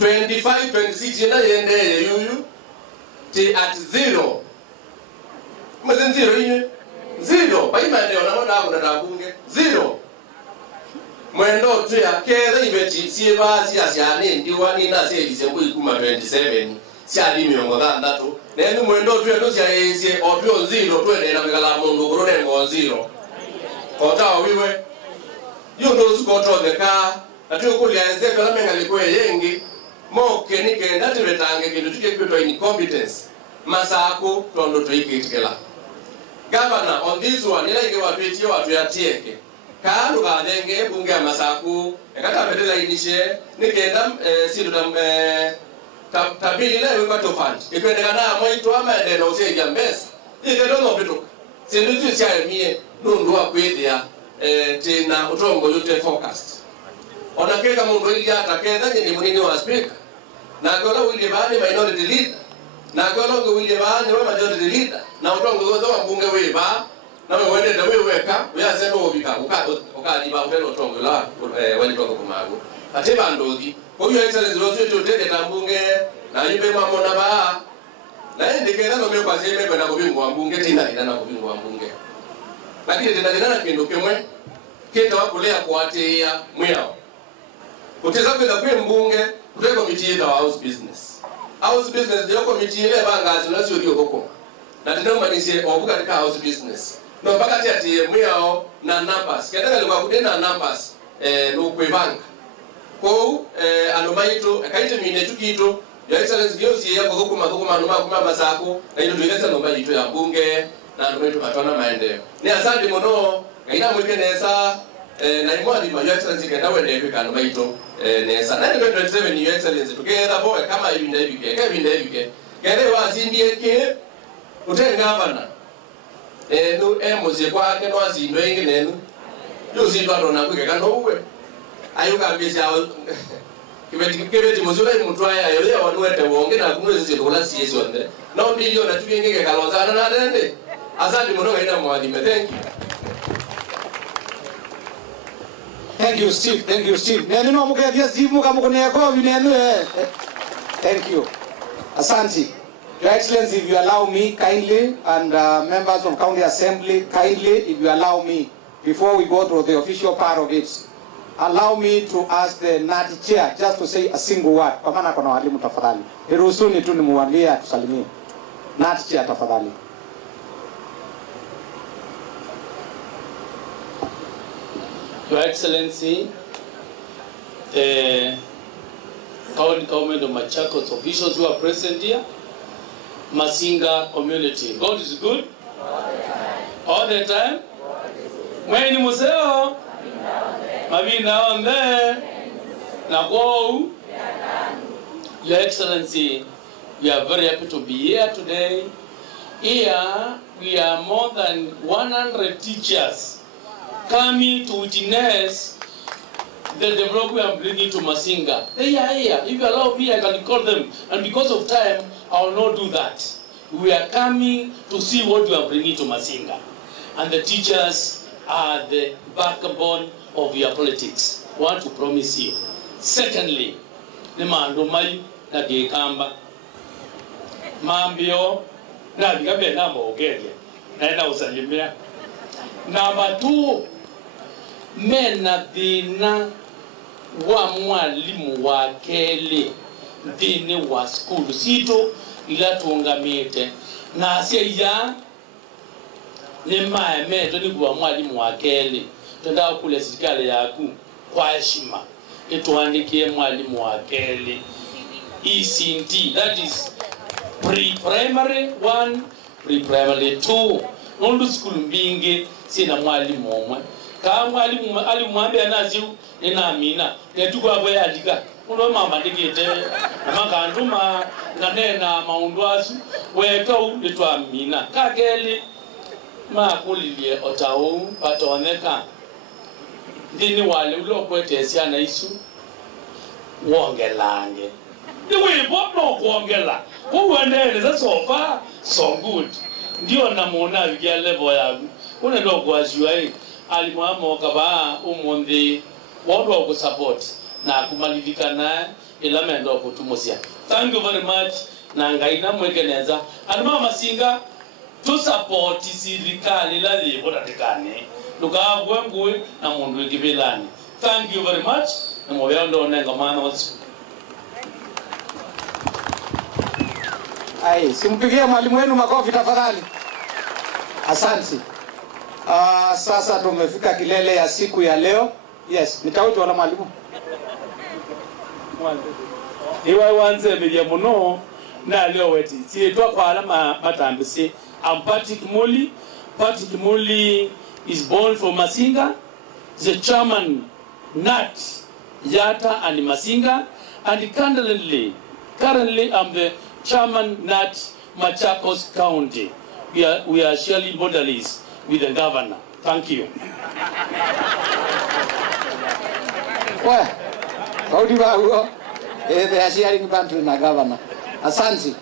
25 26 yenda yende yuyu ti at 0 mazen 0 yinyu 0 baima ndio na moda kuna tabunge 0 mwendo tu ya kera ibeti sie basi asiane ndiwa ni na se disembu ikuma 27 siali miongo thandatu nenu mwendo twendo siaesie otwo zero twende na migala mundu kurone ngo zero kota wiwe you know sikoto the car atu kulia nze kala mengali kwe yengi moke nike ndati betange kindu tike kwetwa incompetence masako tondo toikitikela governor on this one ila inge watu etio watu yatieke kalu kadenge bunge ya masako ekata bedela inishe nikenda sindu tabili lewe kwa tofandi ikwendekana mwaito ama endeno usevya mbesa ikendo no bituka sindu zi siaemie nundu wa kwethia tena utongo yote forecast onakeka mundu ili ataketha ni munini wa speaker na gola William Bani minority leader na gola William Bani wa majority leader na utongo gozo wa bunge weba na wewe ndio wewe weka uyasema ubika ukaliba utelo utongo la walitongo kumagu ateba ndozi kwa hiyo excellence rosi tutende tambunge na yimbe mamona ba na ndikera no mekwa sema kwenda kubingwa mbunge tina ina na kubingwa mbunge lakini tena kindu kimwe keta wakulea kuatia mwao uteza kwenda kwa mbunge kuteka komiti ya house business ndio komiti ile bangazi na sio huko na tena mbanisi obuka katika house business no mpaka ati mwao na numbers kenda alikuwa kudena numbers no kwevanga ko anomaito akaite mine tukito ya excellence giosi ya kokuma no masako na ndio tueleza no maito ya bunge na ndio patana maendeleo ni asante mono ngaina mwekenesa na imwani ma excellence kenda wende fika no maito nesa na ndio 27 excellence together boy kama ibinde kende wasindie ke utenga bana no emozie kwake no azindo ingi nenu yosi ndo ndo nakuke kando uwe ayuka mbisi awo kibeti muzula imutwaya yoye wanwete wonge na kunwe zizi ndola siyesi wande no ndilio na tubiyengeke kalozana na dende asante mnoga ina mwadime Thank you, Steve. Nenu no muke dia zimu kama kuna ko binenu Thank you. Asante. Your Excellency, if you allow me kindly, and members of County Assembly, kindly, if you allow me, before we go to the official part of it, allow me to ask the NAT chair just to say a single word. Kwa maana kuna walimu tafadhali. Niruhusuni tu nimwambie tusalimie. NAT chair tafadhali. Your Excellency, the County Government of Machakos officials who are present here, Masinga community. God is good all the time. Mweni museo mabinda onde na go. Your Excellency, we are very happy to be here today. Here we are more than 100 teachers coming to witness the development I'm bringing to Masinga. They are here. If you allow me, I can call them. And because of time, I will not do that. We are coming to see what we are bringing to Masinga. And the teachers are the backbone of your politics. I want to promise you. Secondly, the mandumai na gekamba. Mambio na bikabe na mogeria. Na ina usalimia. Number 2, mena dhina wa mwalimu wa kele dhini wa skulu sito ila tuungamite na asia ni maemeto ni kwa mwalimu wa kele tenda kule serikali yaku kwa heshima ituandikie mwalimu wa kele ECD, that is pre-primary 1, pre-primary 2. Nondu skulu mbingi sina mwalimu omwe ka mwalimu alimwambia nazi nina amina netuko abo yalika uno mama ndikite amanga nduma nganena maundwasu weto litwa amina kakeli makulilie otao patoneka ndini wale ulokwetesya na isu wongelange ndiwe bobo kuongela kuwendele za sofa so good ndio namuona vya level ya una ndo kwajua hii alimwamo kaba umundi wado ku support na kumalidika na element of tumusia. Thank you very much na ngaina mwekeneza alima Masinga to support serikali la liboda tekane lukabwe mbwe na mundu ekibelani. Thank you very much na moyo ndo nenga manos. Ai, simpigie mwalimu wenu makofi tafadhali. Asante. Sasa tumefika kilele ya siku ya leo. Yes, nitauti wala mwalimu. Iwa wanze media muno na leo weti. Sietwa kwa alama matambisi. I'm Patrick Muli. Patrick Muli is born from Masinga. The chairman Nat Yata and Masinga, and currently I'm the chairman Nat Machakos County. We are sharing boundaries with the governor. Thank you. Well, how do you they are sharing boundaries na governor. Asante.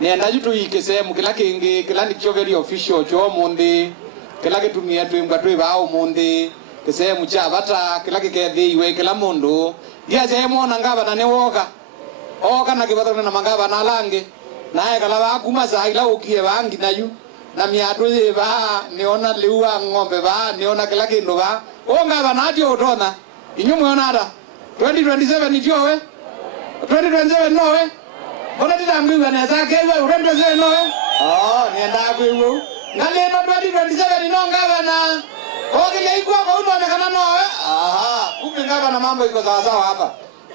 Nienda jitu ikisemu kila kingi kila nikicho very official cho monde kila kitu ni yetu ngatu ibao monde kisemu cha bata kila kikethi iwe kila mundu dia jemo na ngaba na woka oka na kibato na mangaba na lange naye kala ba kuma za ila ukie bangi nayu na miatu ba niona liua ngombe ba niona kila kindu ba o ngaba na dio utona inyumu yonada 2027 itiowe 2027 nowe bona ndambiwa na zake wewe urembe zile nowe nienda kwewe ngale no 2027 no ngaba na okile iko kwa unaonekana nowe kumbe ngaba na mambo iko sawa sawa hapa.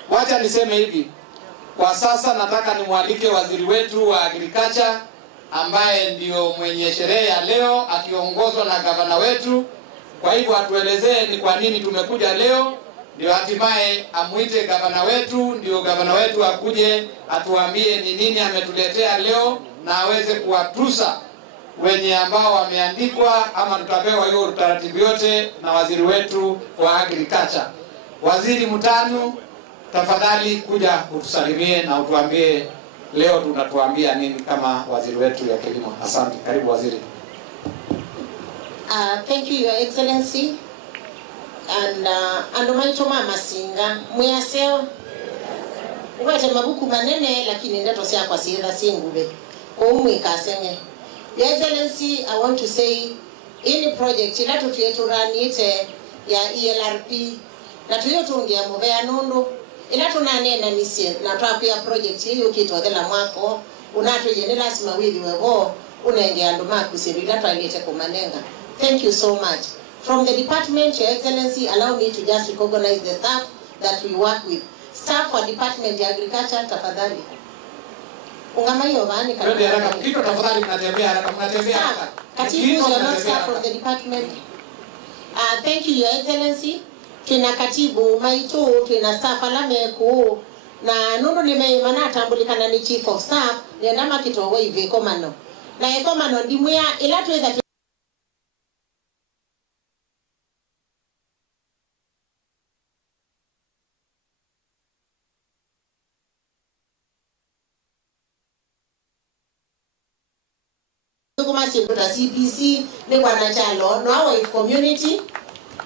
Wacha niseme hivi, kwa sasa nataka nimwalike waziri wetu wa agriculture ambaye ndio mwenye sherehe ya leo akiongozwa na gavana wetu. Kwa hivyo atuelezee ni kwa nini tumekuja leo, ndio hatimaye amuite gavana wetu, ndio gavana wetu akuje atuambie ni nini ametuletea leo na aweze kuwatusa wenye ambao wameandikwa, ama tutapewa hiyo utaratibu yote na waziri wetu wa agriculture. Waziri Mutanu, tafadhali kuja utusalimie na utuambie leo tunatuambia nini kama waziri wetu ya kilimo. Asante, karibu waziri. Thank you, Your Excellency. And Andomaito Mama Singa, mwaseo. Uwete mabuku manene lakini ndeto siya kwa siyedha singube. Umwe kasenge. Your Excellency, I want to say, any project ila tutuyeturani ite ya ELRP, na tuyotungia mubea nundu, ila tunanena nisi, na tuwakuya project hiyo kito dhela mwako, unatuye lasima wili wewo, unenge andoma kusiru, ila tuwagete kumanenga. Thank you so much. From the department, Your Excellency, allow me to just recognize the staff that we work with. Staff for Department of Agriculture, tafadhali. Ungamayo bani staff from the department. Thank you, Your Excellency. Tuna katibu maitu, tuna staff alame kuu na nundu nimeimana tambulikana ni chief of staff ni ndama kitowe hivi komano. Na komano ndimwea ila tuweza kumasinduta CPC ni wanachalo no awa community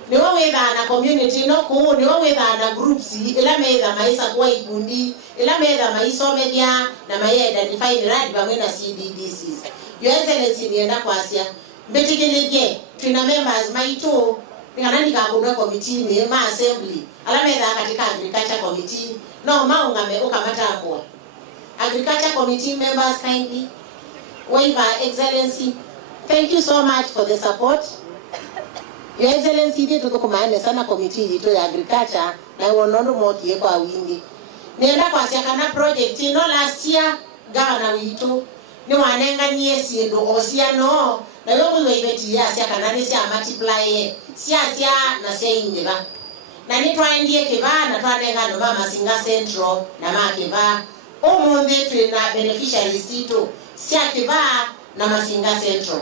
ni waweza na community no ku ni waweza na groups ila meza maisa kwa ikundi ila meza maiso media na maya identify miradi pamoja na CDDCs. Your Excellency nienda kwa asia mbetikeleje tuna members maitu nikanandika kuna committee ni ma assembly ala meza katika agriculture committee no maungame ukamata kwa agriculture committee members kindly. Your Excellency, thank you so much for the support. Your Excellency, dito tukumane sana committee dito ya agriculture na uonono moki kwa wingi. Nienda kwa siakana project no last year governor witu ni wanenga niye siendo osia no na yobu webeti ya siakana ni sia multiply sia na sia injeba. Na ni twaendie kiba na twanenga no Mama Singa Central na makiba. Omunde tuna beneficiaries ito sia kiba na Masinga Central.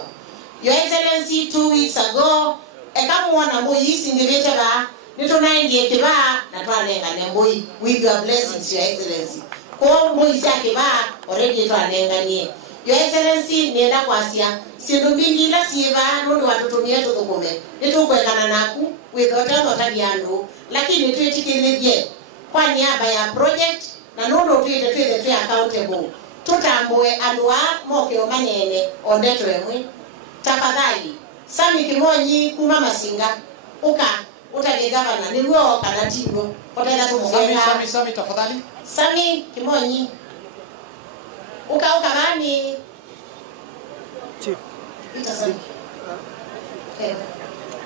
Your Excellency, 2 weeks ago ekamuona mboyi isingivete ba nitunaendie kiba na twanenga ne mboyi with your blessings, Your Excellency. Ko mboyi sia kiba already twanenga nie. Your Excellency, nienda kwa sia sindumbingi la siba nundu watutumie tukume nitukwekana naku with whatever yandu lakini tuitikilizie kwa niaba ya project na nundu tuite accountable tutambue andua moke omanene ondeto emwe tafadhali Sami Kimonyi kuma Masinga uka utage gavana ni ruo kanatigo poteza tumugenda Sami tafadhali Sami Kimonyi Uka nani? Chief. Itasema.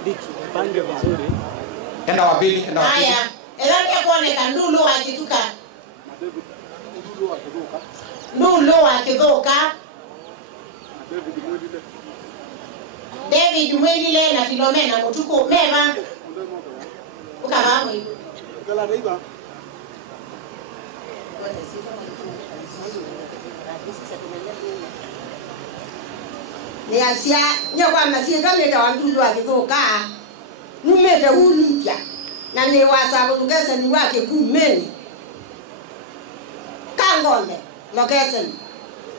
Diki, pange vizuri. Enda wa pili, enda wa pili. Haya, elani kuoneka ndulu akituka. Ndulu akidhoka. David Mwelile na Philomena Mutuku mema. Ukabamu hiyo. Ni asia nyakwa masinga leta wandudu akithoka. Numete ulipya. Na ni wasabu lukesa ni wake kumeni. Kangone lokesa ni.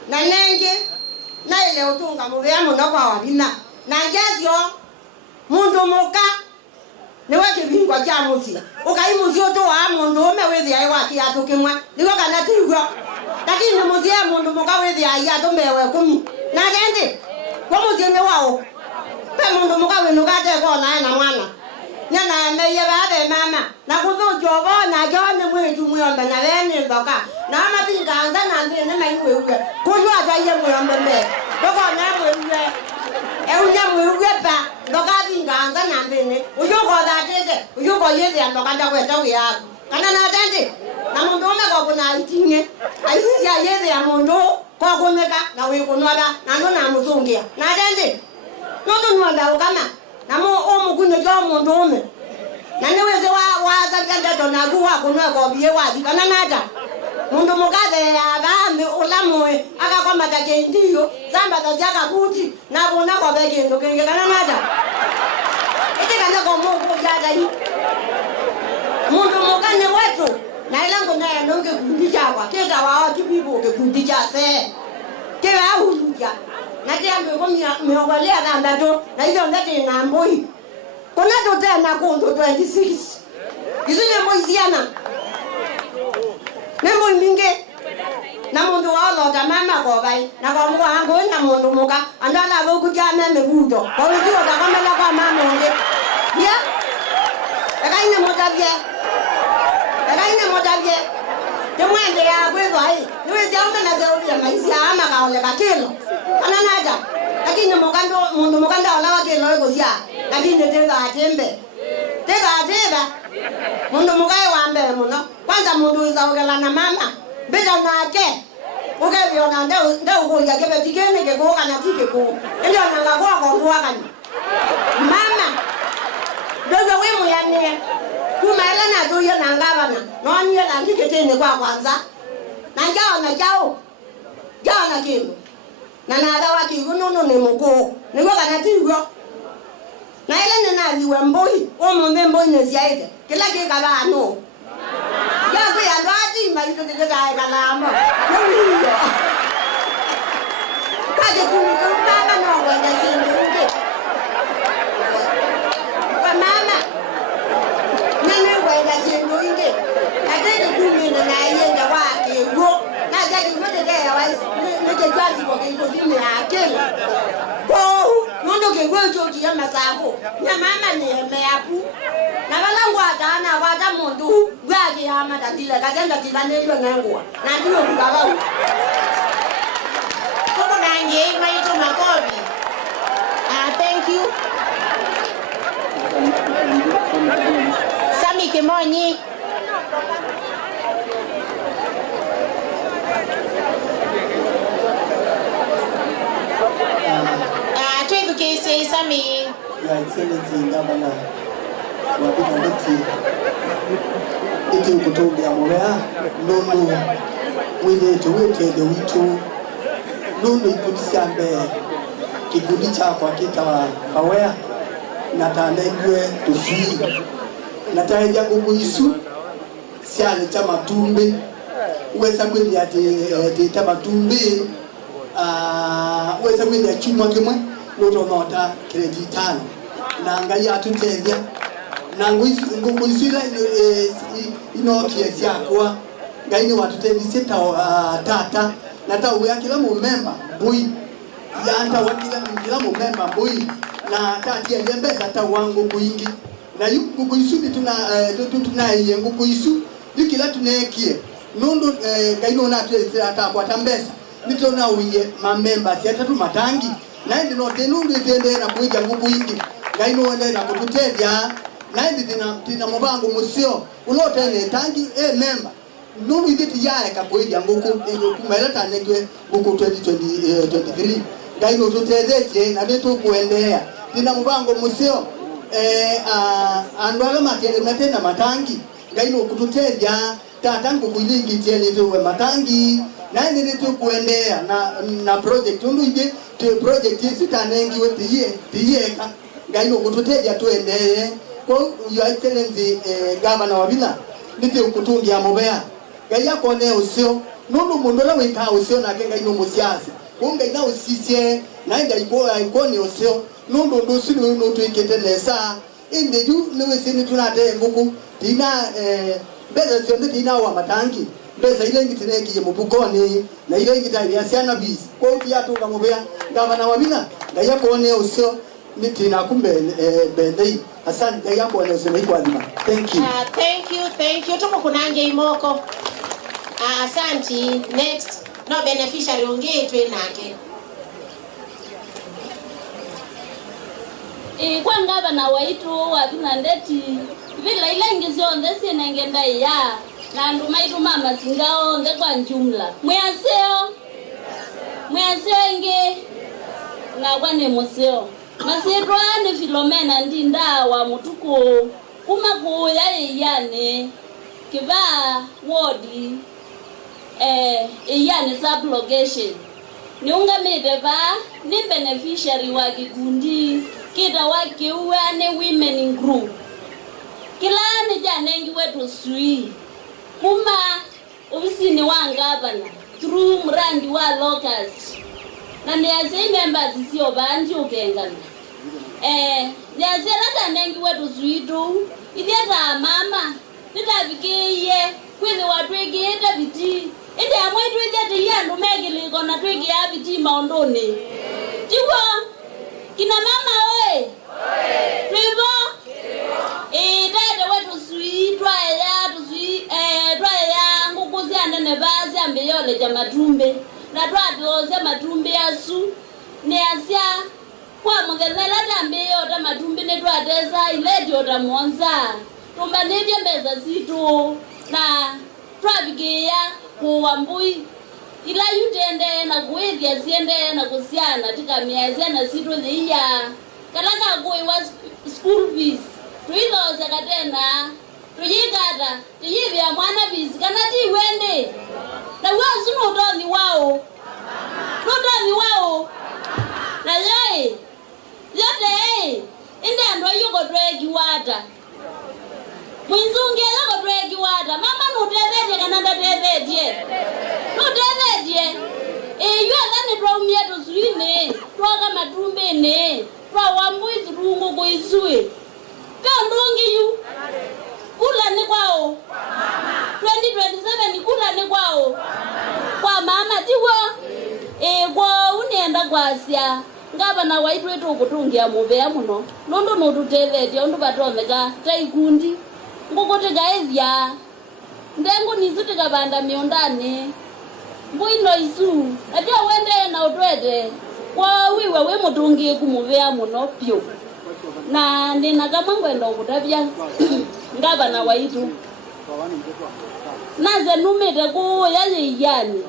Na nenge na ile utunga mubea muno kwa wabina. Na jasyo mundu muka ni wake bingwa cha musi. Ukaimuzi oto wa mundu umewezi ai wake atukimwa. Niko kana tigwa. Lakini muzi ya mundu muka wezi ai atumewe kumi. Na gente kwa muzi ni wao. Pe mundu muka wenu kate kwa na mwana. Nyana meye babe mama na kuzo jobo na jone mwetu mwombe na bene ndoka na mapinga anga na ndene na iwe uwe kuzo ataye mwombe mbe ndoko na mwewe unya mwewe pa ndoka pinga anga na ndene uyo ko da tete uyo ko yeze ndoka nda kweta uya kana na tende na mundu na ko na itinge aisi ya yeze ya mundu ko kuneka na we kunwada na ndo na muzungia na tende noto nwanda ukama namo omukunyo jo mundu ume na niweze wa zakanda donagu wa kunwa ko biye wazi kana nata mundu mukaze abambe ulamwe akakoma take ndiyo zamba zaka kuti na bona ko bege ndo kenge kana nata ite kana ko mungu jada yi mundu mukane wetu na ilango naye ndonge kundija kwa kega wa kibibo ke kundija se kega huluja na jambo kwa miongolea na ndato na hizo ndati na mboi kuna to tena kondo 26 izile moiziana nembo minge na mundu wao ta mama ko bai na kwa mwa hango na mundu muka andala bo kujana mebudo kwa hiyo takamela kwa mama nge ya akaine motabye temwende ya kwezo hai niwe jaunga na zauri ya maisha ama kaole bakelo ananaja lakini mundu mukanda wala wakelo gosia lakini tega atembe mundu mugaye wambe muno kwanza mundu izawela na mama bila nake ukaviona ndio ugonja kebe tikene ke goka na tike ko ndio nanga kwa ndwakani mama dogo wemu yani kumaela na tuyo nangabana noni ya ngike tene kwa kwanza na jao na kindu na nada wa kiguno ne mugo ni go kana tigo na ile na liwe mboi o munde mboi ne ziaide kila ke kala no ya ko ya lati mai to de ga kala mo no ka je ku mama no go da sindu mama nene go da sindu inde ade ku mi na yenda wa ke go na ja ki fote de ya wa ne ke jazi ko ke ko ni akele ko mundo ke go jo ki ya masako na mama ni me apu na bala ngwata na kwata mundu gwa ki ya mata dile ka jenda ti bane lo ngwa na ndiyo ku baba ko na nge mai to makobi thank you Sami Kimonyi twedu kese Sami ya excellency ngabana wabina ndeti iti ukutobi amolea nono wile tuwete de witu nono ikutisambe kikundi chakwa kita kawea natanengwe tufi nataeja kukuisu siale cha matumbi uweza kweli ati ta matumbi uweza kweli ya chuma kimwe noto nota kredi tano na ngai atutethia na ngukuisira ino kiesi yakwa ngai ni watutethia tata na tau ya kila mumemba bui yanta wakila mumemba bui na tati ya mbeza tau wangu kuingi na yuko kuisu tuna yengu kuisu yukila tunekie nondo ngai no na tutethia ata kwa tambesa nitona uye mamemba siatatu matangi naindi notenundu itende na kuija nguku ingi ngaino ende na kututeja naindi tina mubangu musio ulotene tangi member nundu iditi yae kakuija nguku kumeleta negwe nguku 2023 ngaino tutezeje na vitu kuendea tina mubangu musio andwala matende matenda matangi ngaino kututeja tatangu kuilingi tieni tuwe matangi naende nitu kuendea na project undu ije to project isi tanengi we tiyeka ngaino kututeja tuendeye kwa your excellency governor wabila nitu kutungia mobea gaya kone usio nundu mundola wika usio na kenga ino musiasi kunga ina usisie naenda ikone usio nundu ndusi nutu iketelesa indeju niwe sini tunate nguku tina beza sio tina wa matangi beza ile ngitine kije mupukoni na ile ngitali asiana bis kwa ukia tu kamobea gavana wabila gaya kone usio nitina kumbe bendei asante gaya kone usio iko adima thank you thank you tuko kunange imoko asante next no beneficiary ongeetwe nake kwa ngavana waitu wapina ndeti vila ilengi zionde sinengenda ya na ndumaitu mama singao nge kwa njumla mwaseo nge na kwa ni museo masirwa ni Filomena ndinda wa mutuku kuma kuya yane kiva wodi yani sub location ni ungamete ba ni beneficiary wa kikundi kita wake uwane women group kila ni janengi wetu sui kuma ofisini wangabana through mrandi wa locals na niaze members sio banji ukengana niaze lata nengi wetu sui tu idiata mama nitabikiye kwini watwegeta biti ende amwetu idiata yandu megiliko na twege abiti maondoni tiwa kina mama oe twivo dada wetu sui twaya ngukuzi anene bazi ambeyole ja matumbe na twatoze matumbe asu ne asya kwa mugezela tambeyo ta matumbe ne twateza iledi otamonza tumba nebye mbeza zitu na twabigeya kuwambui ila yutende na kuwethia siende na kusiana tika miezi na situ dhiya kalaka kuwe wa school fees tuiloze katena tuyikata tuyivya mwana fees kana tiwende na wazu notoni wao na yote inde ando yuko twegi wata mwinzungi yuko twegi wata mama nutethetie kana ndatethetie yua thani twa tusuine twa matumbene twa wamwithi rungu kuisue kaundungi yu kula ni kwao 2027 kula ni kwao kwa mama tiwa kwa unienda kwasya ngavana waitu wetu kutungia muvea muno nundu nututethetie undu vatomeka taikundi ngukutikaaithya ndengu nisu tikavanda miundani mbuino isu atia wende na utwete kwa wiwe we mutungie kumuvea muno pyo na ndina kamwe ngwenda ukutavya ngavana waitu naze numite kuya yiyani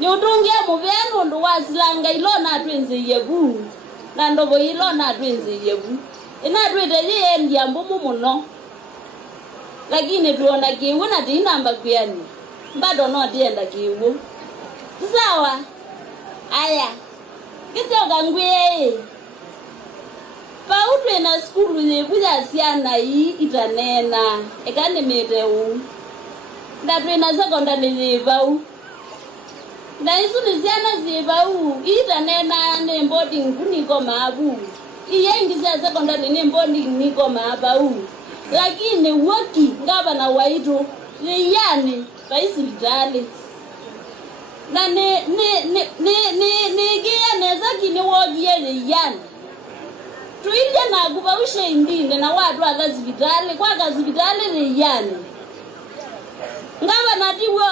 ni utungia muvea nundu wasilanga ilona atwenziye vu na ndovo ilona atwenziye vu inatwite yiendia mbumu muno lakini tuona kiwu na tinamba kuyani bado no tienda kiwu sawa aya kisoka ngwe pautwe na skulu yebuya siana yi itanena ekane meteu ndatwe na secondary zebau na isu ni siana zebau itanena ne boarding kuniko mabu iyengi za secondary ne boarding niko mabau lakini woki ngavana waitu yani paisibitali na ne gia neza kini wogie yani tuile na kuba ushe indinde na watu akazibitali kwa akazibitali yani ngavana tiwo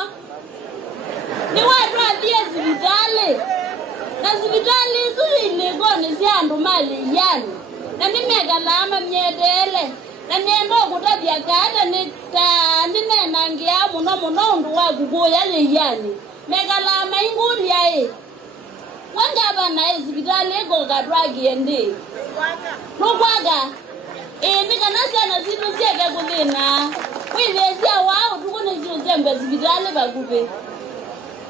ni watu athie sibitali na sibitali isu iligoni si andu mali yani na nimegalama myedele na nendo kutabia kada ninenangia muno undu wa guguya yani megalama inguri yae wanga bana sibitali ego gadwagi ende nokwaga nikana sana zitu sieke kuthina withezia wao tukune zitu zembe sibitali bagupe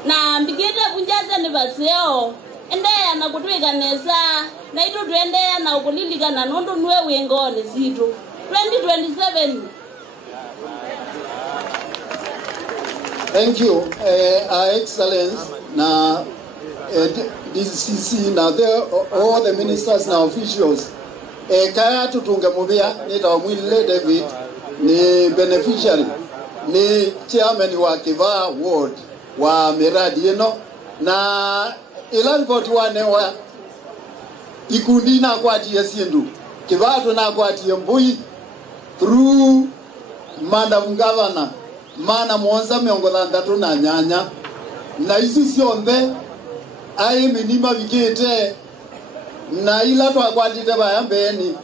na mbigite kunjaza ni baseo endea na kutwika nesa na itu tuendea na ukulilika na nundu nwe wingoni zitu 2027. Thank you, Excellence. Now, DCC, now there, all the ministers and officials. Kaya tutunge mubia, nita Mwile David, ni beneficiary, ni chairman wa Kiva Ward, wa miradi yeno, na ilan votu wanewa, ikundi na kwati ya siendu, Kiva tu na kwati ya mbui, through Madam Governor, mana mwonza miongola ndatu na nyanya, na isi sionde, aye minima vikete, na ila tu akwatite bayambeni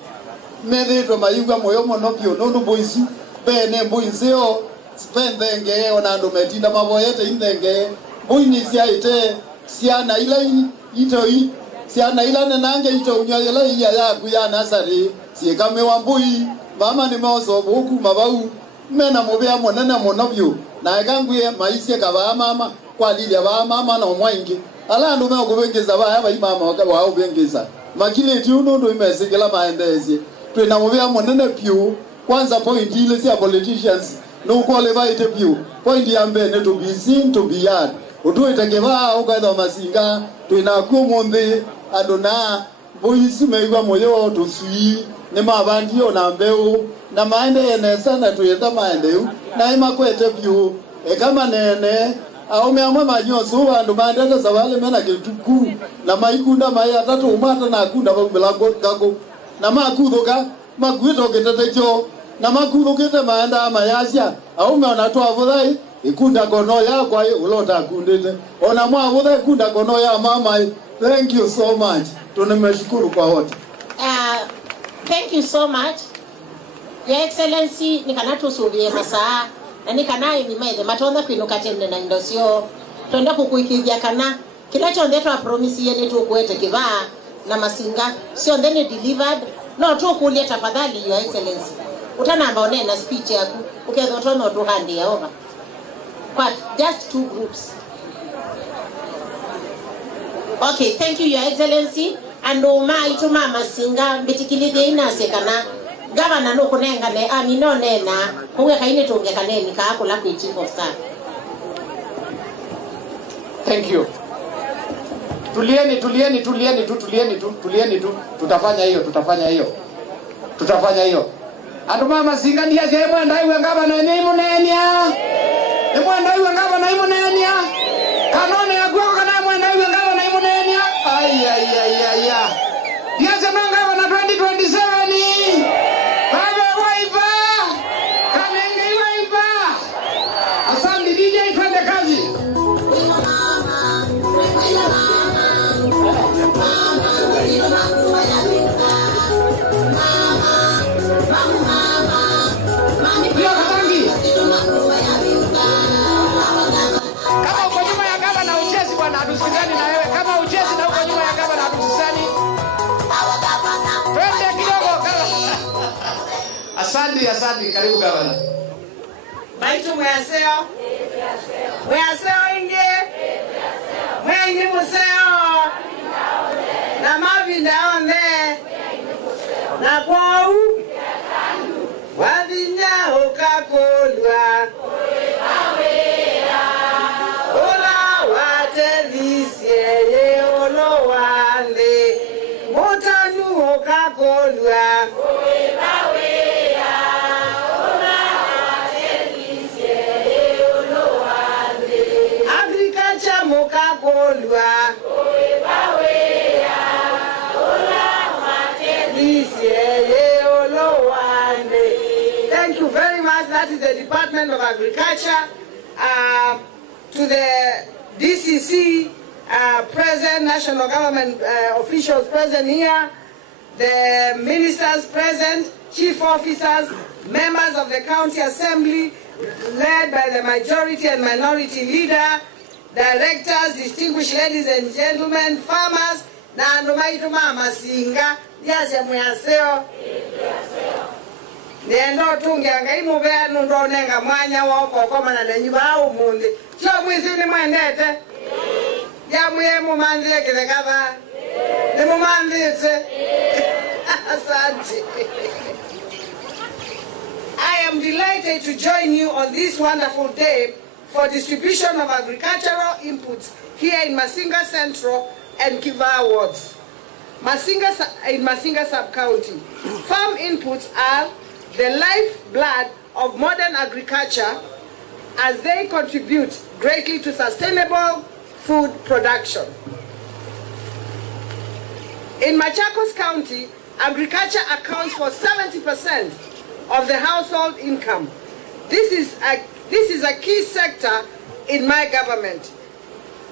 medhetwa mayuga moyo monopio nondu boisu bene mbuinzeo spendenge onando metinda mavoyete indenge buini siaite siana ila itoi siana ila nenange ito unyayela iya yaku ya nasari siekame wambui mama ni moso buku mabau mena mobea monene monopio na ekanguye maisye kaba mama kwa lilia ba mama na omwaingi ala ndo me okubengeza ba aba imama wa obengeza makile tiuno ndo imesekela maendezi twena mobea monene piu kwanza point ile si politicians no qualify te piu point ya mbene to be seen to be heard utuitekeva ukaitha masinga twena kuombe adona boisi meiwa moyo tusui ne mabandio na mbeu na maende ene sana tuyenda maendeu na ima kwete piu kama nene au meamwe manyoso andu mandete zawale mena kituku na maikunda maya tatu umata na akunda babilango gago na makuthoka magwito ketetecho na makutho maanda mayasya au meona to avudai ikunda kono ya kwa ulota kundete ona mwa avudai kunda kono ya mama. Thank you so much, tunamshukuru kwa wote. Thank you so much, Your Excellency. Nikanatu subie sasa na nikanaye ni maide matonda kwinuka tende na indosio twenda kukuikithia kana kila chonde twa promise yene tu kuete Kiva na masinga sio then delivered no tu kulia tafadhali Your Excellency utanamba one na speech yako uketho tono tu hand ya over but just two groups. Okay, thank you Your Excellency. And itu mama singa bitikilide inasekana Governor no kunenga le amino nena kuwe kaine tunge kaneni ka akula ku chief of staff. Thank you. Tulieni tu tutafanya hiyo. Andu mama singa ndia je mwenda iwe Governor ni munenia. Ni mwenda iwe Governor ni munenia. Kanone ya kwa kana mwenda iwe Governor ni munenia. Ai. Yes, I'm Governor 2027. Asante, karibu Governor. Baitu mwaseo. Mwaseo inge. Mwengi museo. Na mavinda onde. Na kwau. Wavinya ukakolwa. Ola watelisye ye olo wande. Motanu ukakolwa. Thank you very much. That is the Department of Agriculture. To the DCC present, national government officials present here, the ministers present, chief officers, members of the county assembly, led by the majority and minority leader, directors, distinguished ladies and gentlemen, farmers, na andumaitu mama singa, yase mwaseo. Nendo tungianga imubea nundo nenga mwanya wako koma na nenyuba au mundi. Sio mwizi ni mwendete. Ya mwemu manzie kilekaba. Ni mumanzise. Asante. I am delighted to join you on this wonderful day for distribution of agricultural inputs here in Masinga Central and Kiva wards. In Masinga sub-county. Farm inputs are the lifeblood of modern agriculture as they contribute greatly to sustainable food production. In Machakos County, agriculture accounts for 70% of the household income. This is a key sector in my government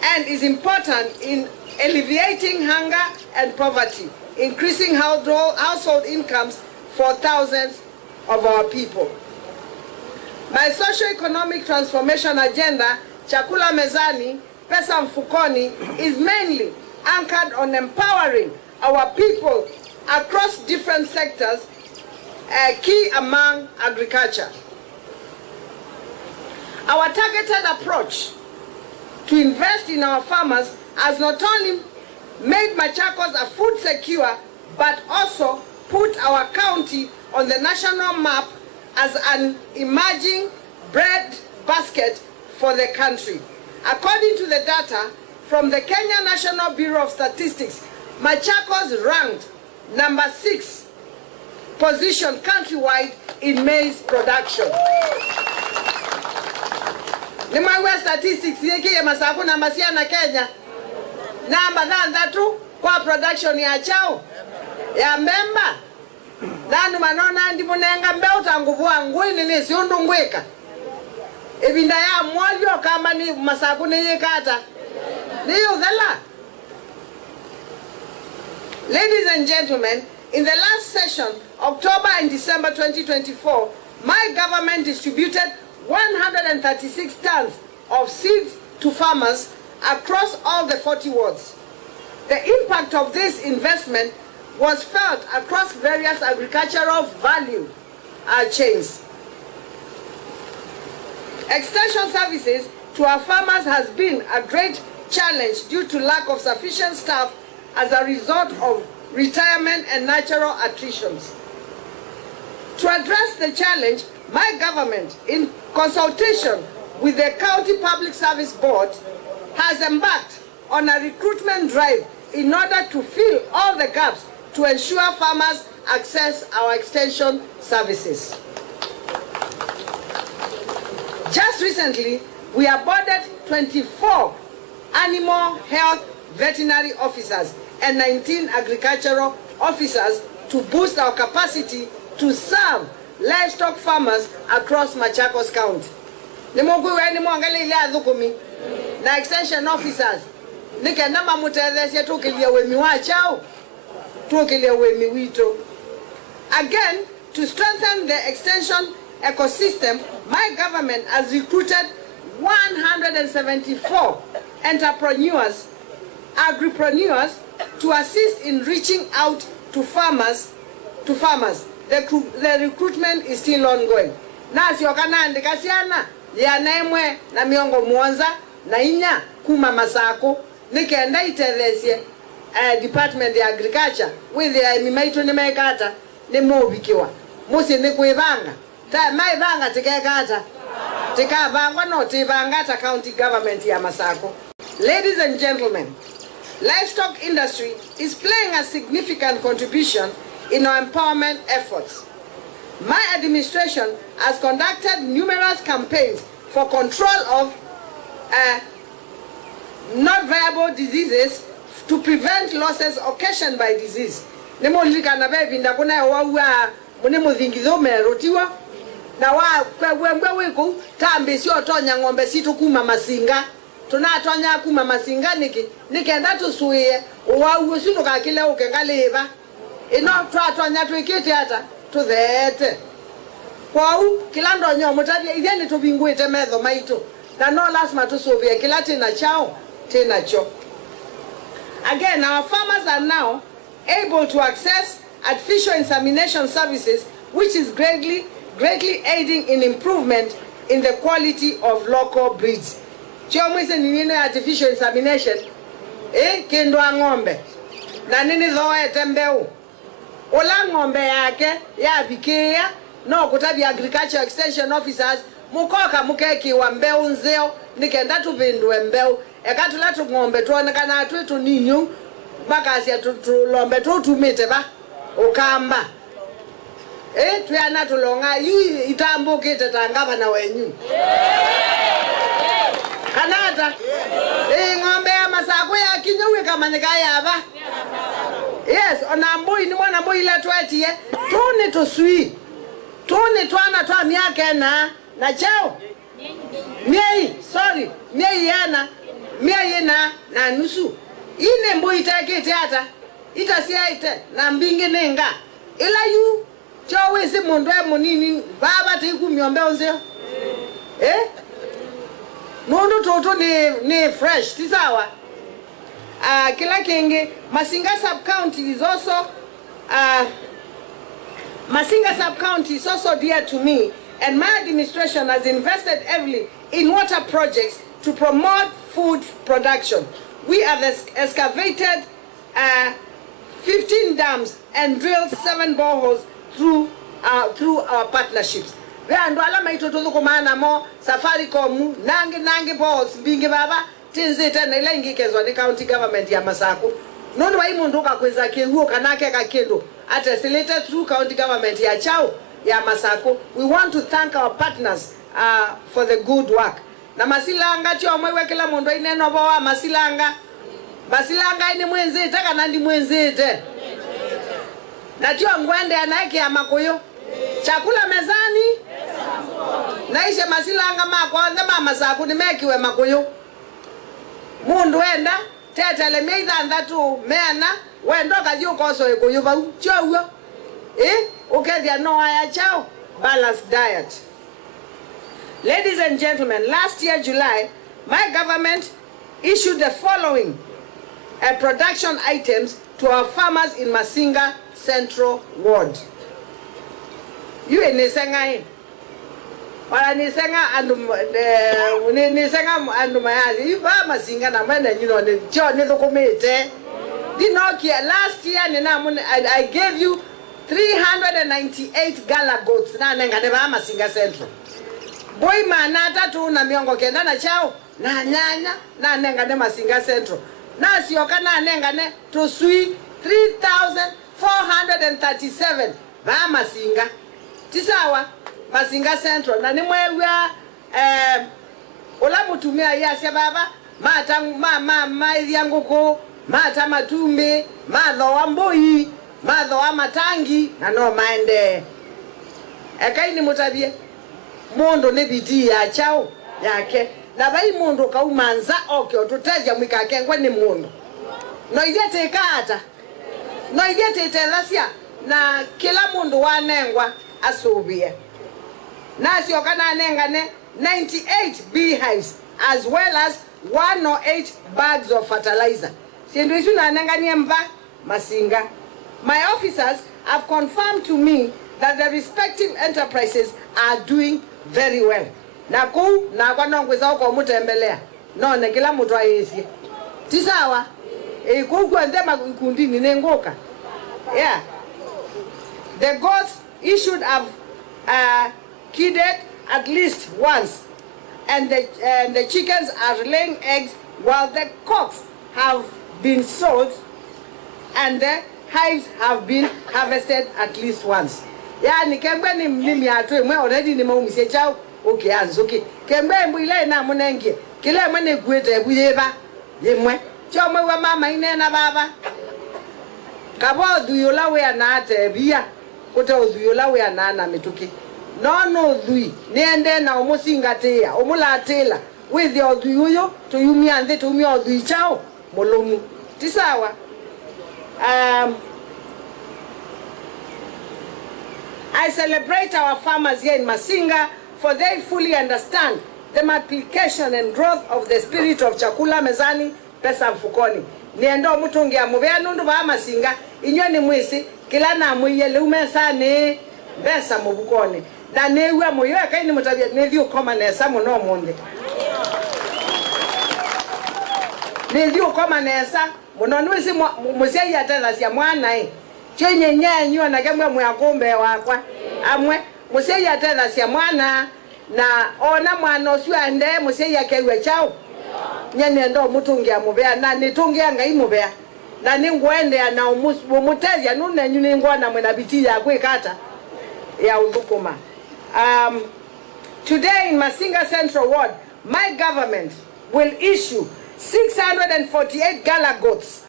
and is important in alleviating hunger and poverty, increasing household incomes for thousands of our people. My socio-economic transformation agenda, Chakula Mezani, Pesa Mfukoni, is mainly anchored on empowering our people across different sectors, key among agriculture. Our targeted approach to invest in our farmers has not only made Machakos a food secure, but also put our county on the national map as an emerging bread basket for the country. According to the data from the Kenya National Bureau of Statistics, Machakos ranked number 6 position countrywide in maize production. The Maiwa statistics yeke masaku na masia na Kenya. Namba tatu kwa production ya chao ya mbemba. Nanu manona ndi munenga mbeuta nguvua ngwini ni siundu ngwika. Ebinda ya mwalio kama ni masaku ni yekata. Ni yudhala. Ladies and gentlemen, in the last session, October and December 2024, my government distributed 136 tons of seeds to farmers across all the 40 wards. The impact of this investment was felt across various agricultural value chains. Extension services to our farmers has been a great challenge due to lack of sufficient staff as a result of retirement and natural attritions. To address the challenge, my government, in consultation with the County Public Service Board, has embarked on a recruitment drive in order to fill all the gaps to ensure farmers access our extension services. Just recently, we awarded 24 animal health veterinary officers and 19 agricultural officers to boost our capacity to serve livestock farmers across Machakos County. Na extension officers nikenda mutelesia tukilia wemi wachao tukilia wemi wito. Again, to strengthen the extension ecosystem, my government has recruited 174 entrepreneurs, agripreneurs, to assist in reaching out to farmers. The recruitment is still ongoing. Nasi wakana andikasiana ya naimwe na miongo muonza na inya kuma masako nikenda itelesie Department of Agriculture with the mimaitu ni mekata ni mobikiwa musi ni kuivanga ta maivanga tikekata tikavangwa no tivangata county government ya Masako. Ladies and gentlemen, livestock industry is playing a significant contribution in our empowerment efforts. My administration has conducted numerous campaigns for control of not viable diseases to prevent losses occasioned by disease. Nemo likana bebi ndakuna wa munemo zingizo merotiwa na wa kwembe wiku tambe sio tonya ng'ombe situ kuma masinga tunatonya kuma masinga nikenda tusuie wa usindo kakile ukengaliva ino twatonya twikite hata tuthete kwau kila ndonyo mutadia itheni tubingwite metho maitu na no lazima tusuvie kila tina chao tina cho. Again, our farmers are now able to access artificial insemination services, which is greatly aiding in improvement in the quality of local breeds. Chiomwise nini artificial insemination? Kindwa ng'ombe. Na nini zoe tembeu. Ola ng'ombe yake ya bikia no kutabi agriculture extension officers mukoka mukeki wa mbeu nzeo nikenda tubindwe mbeu ekatula tu ng'ombe tuonekana atu ninyu bakasi tulombe tutumite ba ukamba tuyana tulonga yu itambukite tangaba na wenyu kanata ng'ombe ya masako ya kinyowe kama nikayaba yes onambui ni mwana mbui ile twetie tuni tusui tuni twana twa miaka na chao miei yana miei na nusu ine mbui itekete hata itasia ite na mbingi nenga ila yu chowe si mundu munini baba tikumyombe onzeo nundu toto ni fresh tisawa. Kila kingi Masinga sub-county is also Masinga sub-county is also dear to me, and my administration has invested heavily in water projects to promote food production. We have excavated 15 dams and drilled 7 boreholes through our partnerships. Ndo alama itoto kumana mo Safaricom nangi boreholes bingi baba tinzite na ile ingikezwa ni county government ya Masako. Nono wa imundu kakweza kihuo kanake kakendo ateselated through county government ya Chao ya Masako. We want to thank our partners for the good work. Na masilanga chio mwewe kila mundu ineno bawa masilanga ini mwenzete kana ndi mwenzete na chio ngwende anaeke ya makoyo chakula mezani naishe masilanga mako ndema Masako nimekiwe makoyo mundu enda tetele meitha ndatu mena wendo kaji ukoso ekuyuba chowo ukethia no ya Chao balanced diet. Ladies and gentlemen, last year July my government issued the following production items to our farmers in Masinga Central Ward. You nisenga wala nisenga andu mayazi iba Masinga na mwenda nyino ni cho nizokomete dinokia. Last year I gave you 398 gala goats na nenga neba Masinga Central. Boy manata tu na miongo kenda na Chao na nyanya na nenga ne Masinga Central. Na sioka na nenga ne to sui 3,437 ba Masinga. Tisawa Masinga Central na nimwewa ola mutumia yase baba mata maizi yangu ko mata matumbe madho wa mboi madho wa matangi na no maende ekaini mutabie mundu ne bidii ya Chao yake na bai mundu kaumanza okay otuteja mwikake ngwe ni mundu no ijete kata no ijete telasia na kila mundu wanengwa asubie nasi okana nengane 98 beehives as well as 108 bags of fertilizer. Sindu isu na nengani mba Masinga. My officers have confirmed to me that the respective enterprises are doing very well. Na kwa nongweza uko mutembelea. No ne kila mtu ayesie. Tisawa kwa ndema kundini nengoka. Yeah. The goats issued have kidded at least once, and the chickens are laying eggs, while the cocks have been sold and the hives have been harvested at least once. Yani kembe ni mimi atoe mwe already ni maumisie Chao okay azuki kembe mbile na munenge kile mwe gwete buyeba yemwe Chao mwe wa mama ine na baba kabo duyola we anate bia kuta duyola we anana mituki no dhui niende na omusingatea omulatela with your duyo to yumi and to me or du chao molomu tisawa I celebrate our farmers here in Masinga for they fully understand the multiplication and growth of the spirit of chakula mezani pesa mfukoni niendo mutungi amubea nundu ba Masinga inywe ni mwisi kila na muyele umesa ni pesa mubukoni na newe moyo akaini mutabia nevyo koma nesa muno monde nevyo koma nesa muno nwisi musia yatela sia mwana chenye nyanyo na kemwe mwakombe wakwa amwe musia yatela sia mwana na ona mwana oswande musia yakewe chao nyene ndo mutungi amubea na nitungia ngai mubea na ningwende na umutezia nune nyune ngwana mwena bitia kwekata ya undukuma. Today in Masinga Central Ward, my government will issue 648 gala goats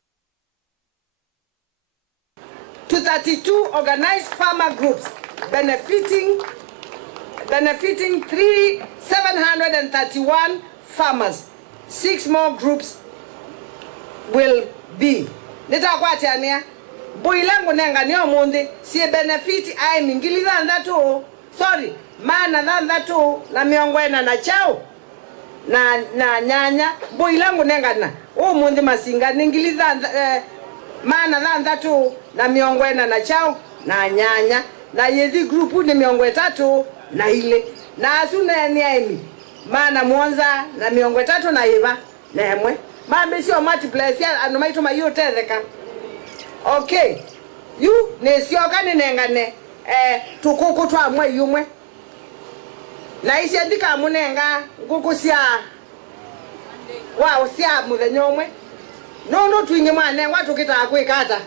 to 32 organized farmer groups, benefiting 731 farmers. 6 more groups will be. Nitakwatiania boilangu nenga ni omundi si benefit ai mingili ndatu sorry mana ndatu na miongwena na chao na nyanya boilangu nenga na omundi Masinga ningili mana ndatu na miongwena na chao na nyanya na yezi grupu ni miongwe tatu na ile na asuna ni aimi mana Mwanza na miongwe tatu na iba nemwe mambe sio multiply sia anomaito mayo tezeka. Okay, you nesioka ninengane tukuku twa mwe yumwe na isi ndika munenga ngukusia wa usia muthenyomwe no twinge mwane watu kita akwikata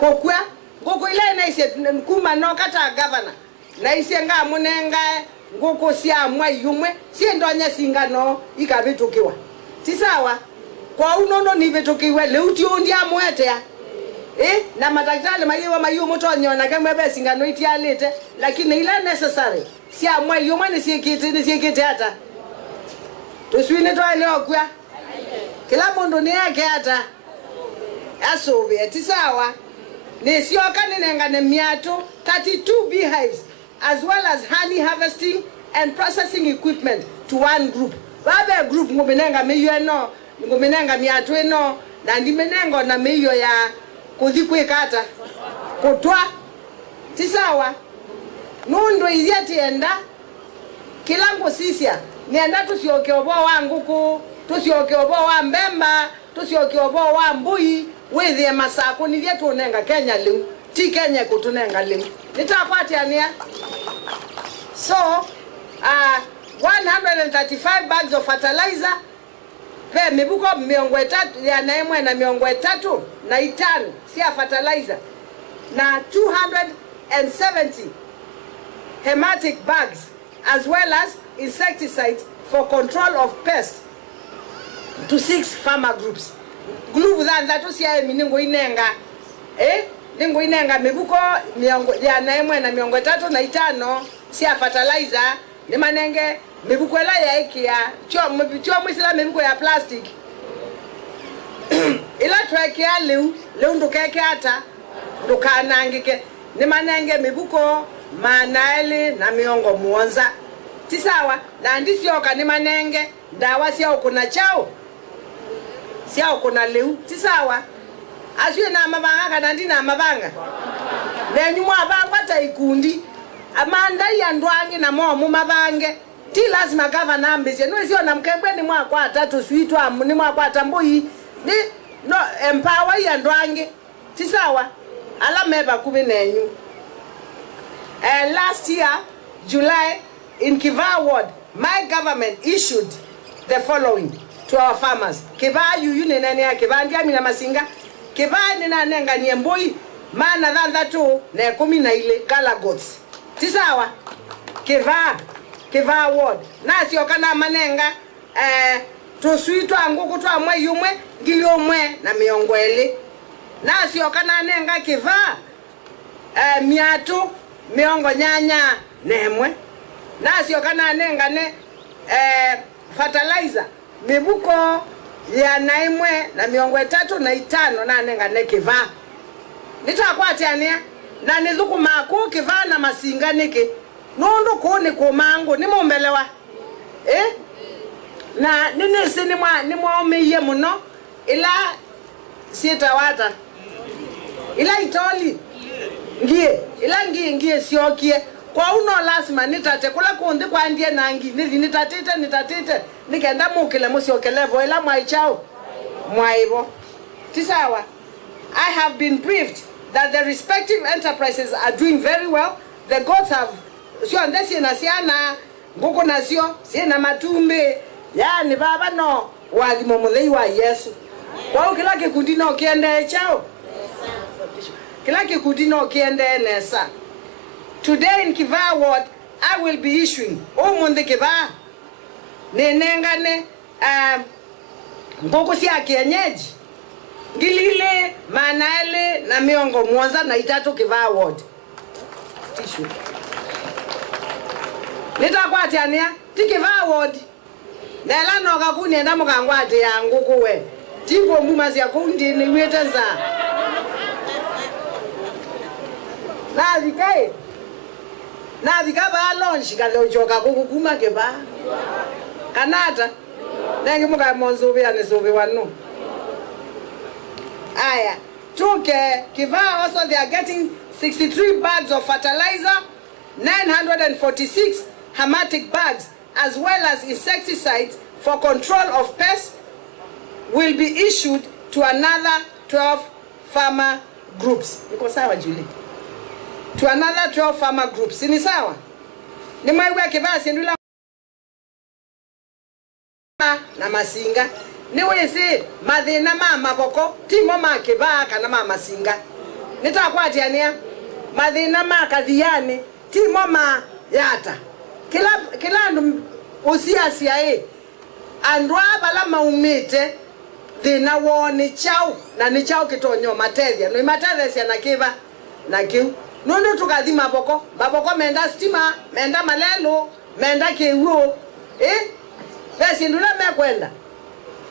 kokwa nguku ile na isi kuma no kata governor na isi nga munenga ngukusia mwe yumwe sie ndonya singano ikabitukiwa tisawa kwa unono nibitukiwe leuti ndia mwete na madaktari mayo mutonyo na kama besi ngano itialete lakini ila necessary si amwa yoma ni sikiti hata tuswine to leo kwa kila mundu ni yake hata asobe tisawa ni sioka ninenga ne miato 32 beehives as well as honey harvesting and processing equipment to one group babe group ngobenenga meyo no ngobenenga miato eno na ndimenengo na meyo ya kuzikwekata kutwa tisawa nundo iziatienda kilango sisia nienda tusiokeobo wangu ku tusiokeobo wa mbemba tusiokeobo wa mbui wethe masako ni vyetu nenga Kenya leo ti Kenya kutunenga leo nitakwatiania so 135 bags of fertilizer pe mibuko miongo tatu ya naemwe na miongo tatu na itano si fertilizer na 270 hematic bags as well as insecticides for control of pests to 6 farmer groups. Group that to see miningo inenga ningo inenga mibuko miongo ya naemwe na miongo tatu na itano si fertilizer ni manenge mibukwela ya ikia cho mwisila mibuko ya plastic ila tuwekea leu ndukeke hata ndukanangike ni manenge mibuko manaeli na miongo muonza tisawa na ndisioka ni manenge ndawa siya ukuna chao siya ukuna leu tisawa aswe na mabanga kanandi na mabanga nenyumwa abangwa taikundi amanda ya ndwangi na momu mabange ti lazima governor ambise no sio na mkembwe ni mwaka atatu suitwa ni mwaka atambui ni no empower ya ndwangi tisawa ala meba kumi nenyu last year July in Kiva Ward my government issued the following to our farmers Kiva yu nene ya Kiva ndia mina Masinga Kiva nina nenga niemboi maana dhanda tu na 10 na ile gala goats tisawa Kiva Ward na sio kana manenga tusuitwa nguku twa mwe yumwe ngilio mwe na miongwele na sio kana nenga Kiva miatu miongo nyanya nemwe na sio kana nenga ne fertilizer mibuko ya 1,305 na nenga nekiva nitakwatiania na nithukuma ku kiva na masinga niki nundu kuni kumangu ni mumbelewa na nini sini ni mwaumeiye muno ila sietawata ila itoli ngie siokie kwa uno lazima nitate kula kundi kwa ndie nangi nitatite nikenda mukile musiokelevo ila mwaichao mwaivo tisawa. I have been briefed that the respective enterprises are doing very well. The goats have sio ndesi na siana nguko na sio sina matumbe yani baba no walimo muthei wa Yesu kwa kila kikundi no kiende chao kila kikundi no kiende nesa. Today in Kiva Ward I will be issuing umundi Kiva nenengane nguko sia kienyeji ngilile manale na miongo mwanza na itatu Kiva Ward tishu nitakwatiania tikiva ward ndela no kakuni nda mukangwati yangu kuwe tiko muma sia kundi ni wetenza na vikaba launch kalo joka kukuma keba kanata nengi muka monzubi anizubi wanu aya tuke Kiva also they are getting 63 bags of fertilizer, 946 hermetic bags, as well as insecticides for control of pests will be issued to another 12 farmer groups. Iko sawa Julie? To another 12 farmer groups. Ni sawa? Ni maiwe Kiva sindula na masinga. Ni wese madhina mama boko timo Kiva kana mama singa. Nitakwatiania madhina makadhiani timo ma yata kila ndo usiasia andwa bala maumite thina woni chao na ni chao kitonyo matethia no matethia sia na Kiva na kiu nono tukathima baboko menda stima menda malelo menda kiwo pesi ndula mekwenda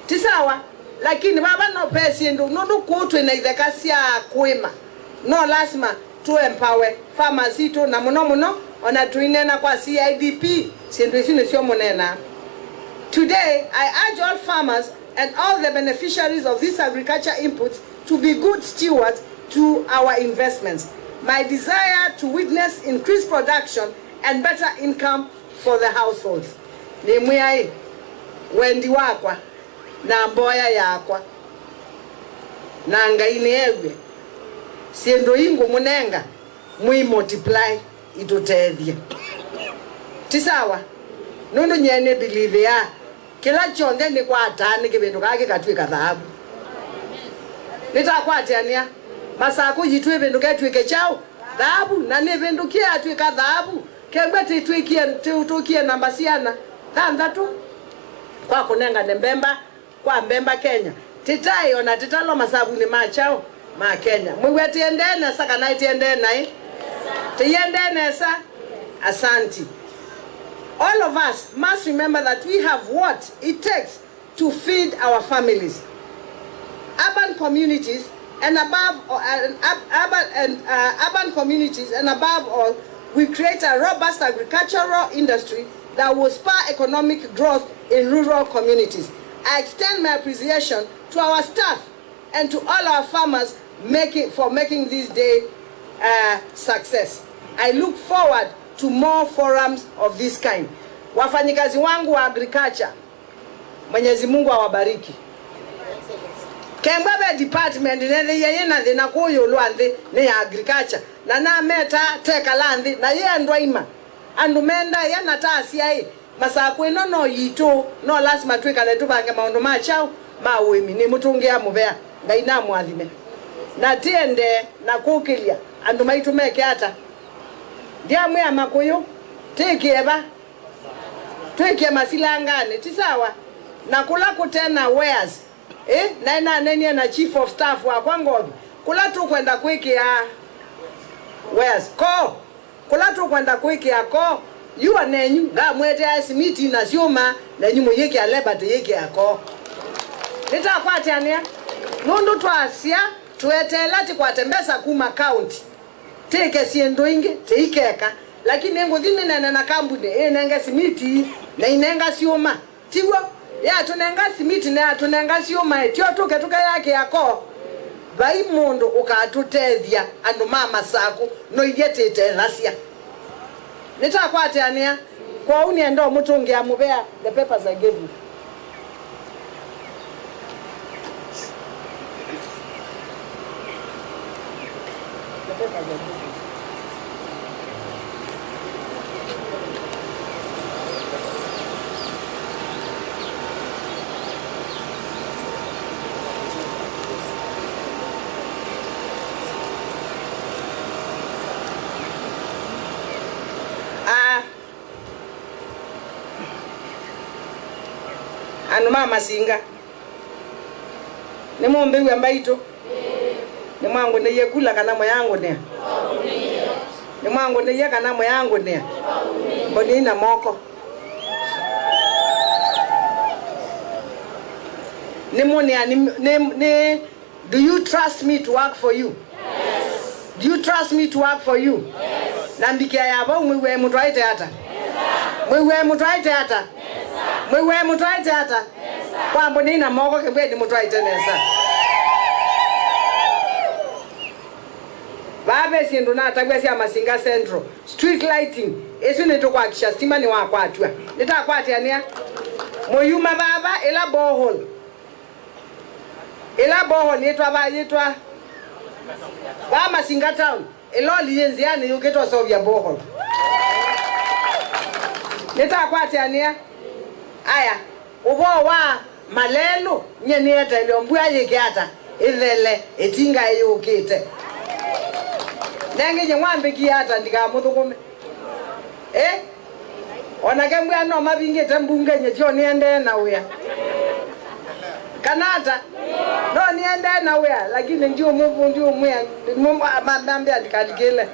tisawa lakini baba no pesi ndo nono kutwe na idhekasia kuima no lazima to empower farmers ito na muno ona tuinena kwa CIDP sindu sino sio monena. Today I urge all farmers and all the beneficiaries of these agriculture inputs to be good stewards to our investments. My desire to witness increased production and better income for the households. Ni mwai wendi wakwa na mboya yakwa na ngaine ewe siendo ingo munenga mui multiply itotethia tisawa nondo nyene believe ya kila chonde ni kwa atani kibindu kake katwika dhahabu nitakwatiania masako yitwe bindu ketwike chao dhahabu na ne bindu kia atwika dhahabu kengwete twikie tutukie namba siana thandatu kwa kunenga nembemba kwa mbemba Kenya titai ona titalo masabu ni machao ma Kenya mwiweti endene saka naiti endene tiyendene sa asanti. All of us must remember that we have what it takes to feed our families. Urban communities and above urban communities and above all, we create a robust agricultural industry that will spur economic growth in rural communities. I extend my appreciation to our staff and to all our farmers for making this day a success. I look forward to more forums of this kind. Wafanyikazi wangu wa agriculture, Mwenyezi Mungu awabariki. Kembabe department nene yeye na thina kuyo lwandhi ni agriculture na meta teka landhi na yeye ndwaima andumenda yana tasia masaku ino no yitu no lazima twikale tubange maundu machao mawimi ni mutungia mubea ngaina mwathime na tiende na kukilia andu maitumeke hata ndia mwe makuyu tikieba twikie masilangane tisawa na kula kutena wares na nene na chief of staff wa kwangobi kula tu kwenda kuikia wares ko kula tu kwenda kuikia ko yuwa nenyu ga mwete ya simiti na sioma nenyu moyeke aleba te yeke yako nita kwati ania nundu twasia tuetela ti kwatembesa kuma county teke siendo inge teikeka lakini nguthini nene na kambuni inenge simiti na inenga sioma tiwo ya tunenga simiti na tunenga sioma etio tuke yake yako bai mundu ukatutethia andu mama saku no igetete rasia nitakwate ania kwa uni endo mutungi amubea the papers I gave you. The papers I gave you. Anu mama singa ni mombe wa mbaito ni mwangu ne yekula kana moyangu ne ni mwangu ne yeka na moyangu ne mboni na moko ni moni ni do you trust me to work for you? Yes. Do you trust me to work for you? Yes. Nambikia yaba mwiwe mutwaite hata mwiwe mutwaite hata mwiwe mutwaite hata kwa mboni na moko kebwe ni mutwaite nesa babe sindu na atagwesi ya Masinga Central street lighting esu neto kwa kisha stima ni wakwatwa nitakwati ania moyuma baba ila borehole yetwa ba Masinga town eloli yenziani yuketo sovya borehole nitakwati ania aya ubo wa malelo nyeni eta lyombwa yekiata ivele etinga yukite nenge nyambe kiata ndikamuthukume ona kembwa no mabinge tambunge nyetyo niende na uya kanata no niende na uya lakini ndio muvu ndio muya mambe andikalikele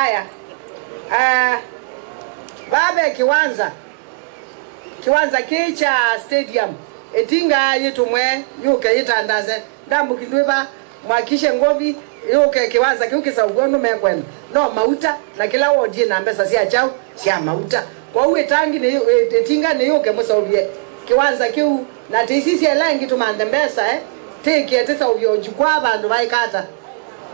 aya babe kiwanza kicha stadium etinga yitumwe yuke yitandaze ndambukindweba mwakishe ngovi yuke kiwanza kiukisa ugono mekwena no mauta na kila wodi na mbesa sia chao sia mauta kwa uwe tangi ne etinga ne yuke musovye kiwanza kiu na tisisi elangi tumande mbesa take yetesa ubyo jukwa abandu baikata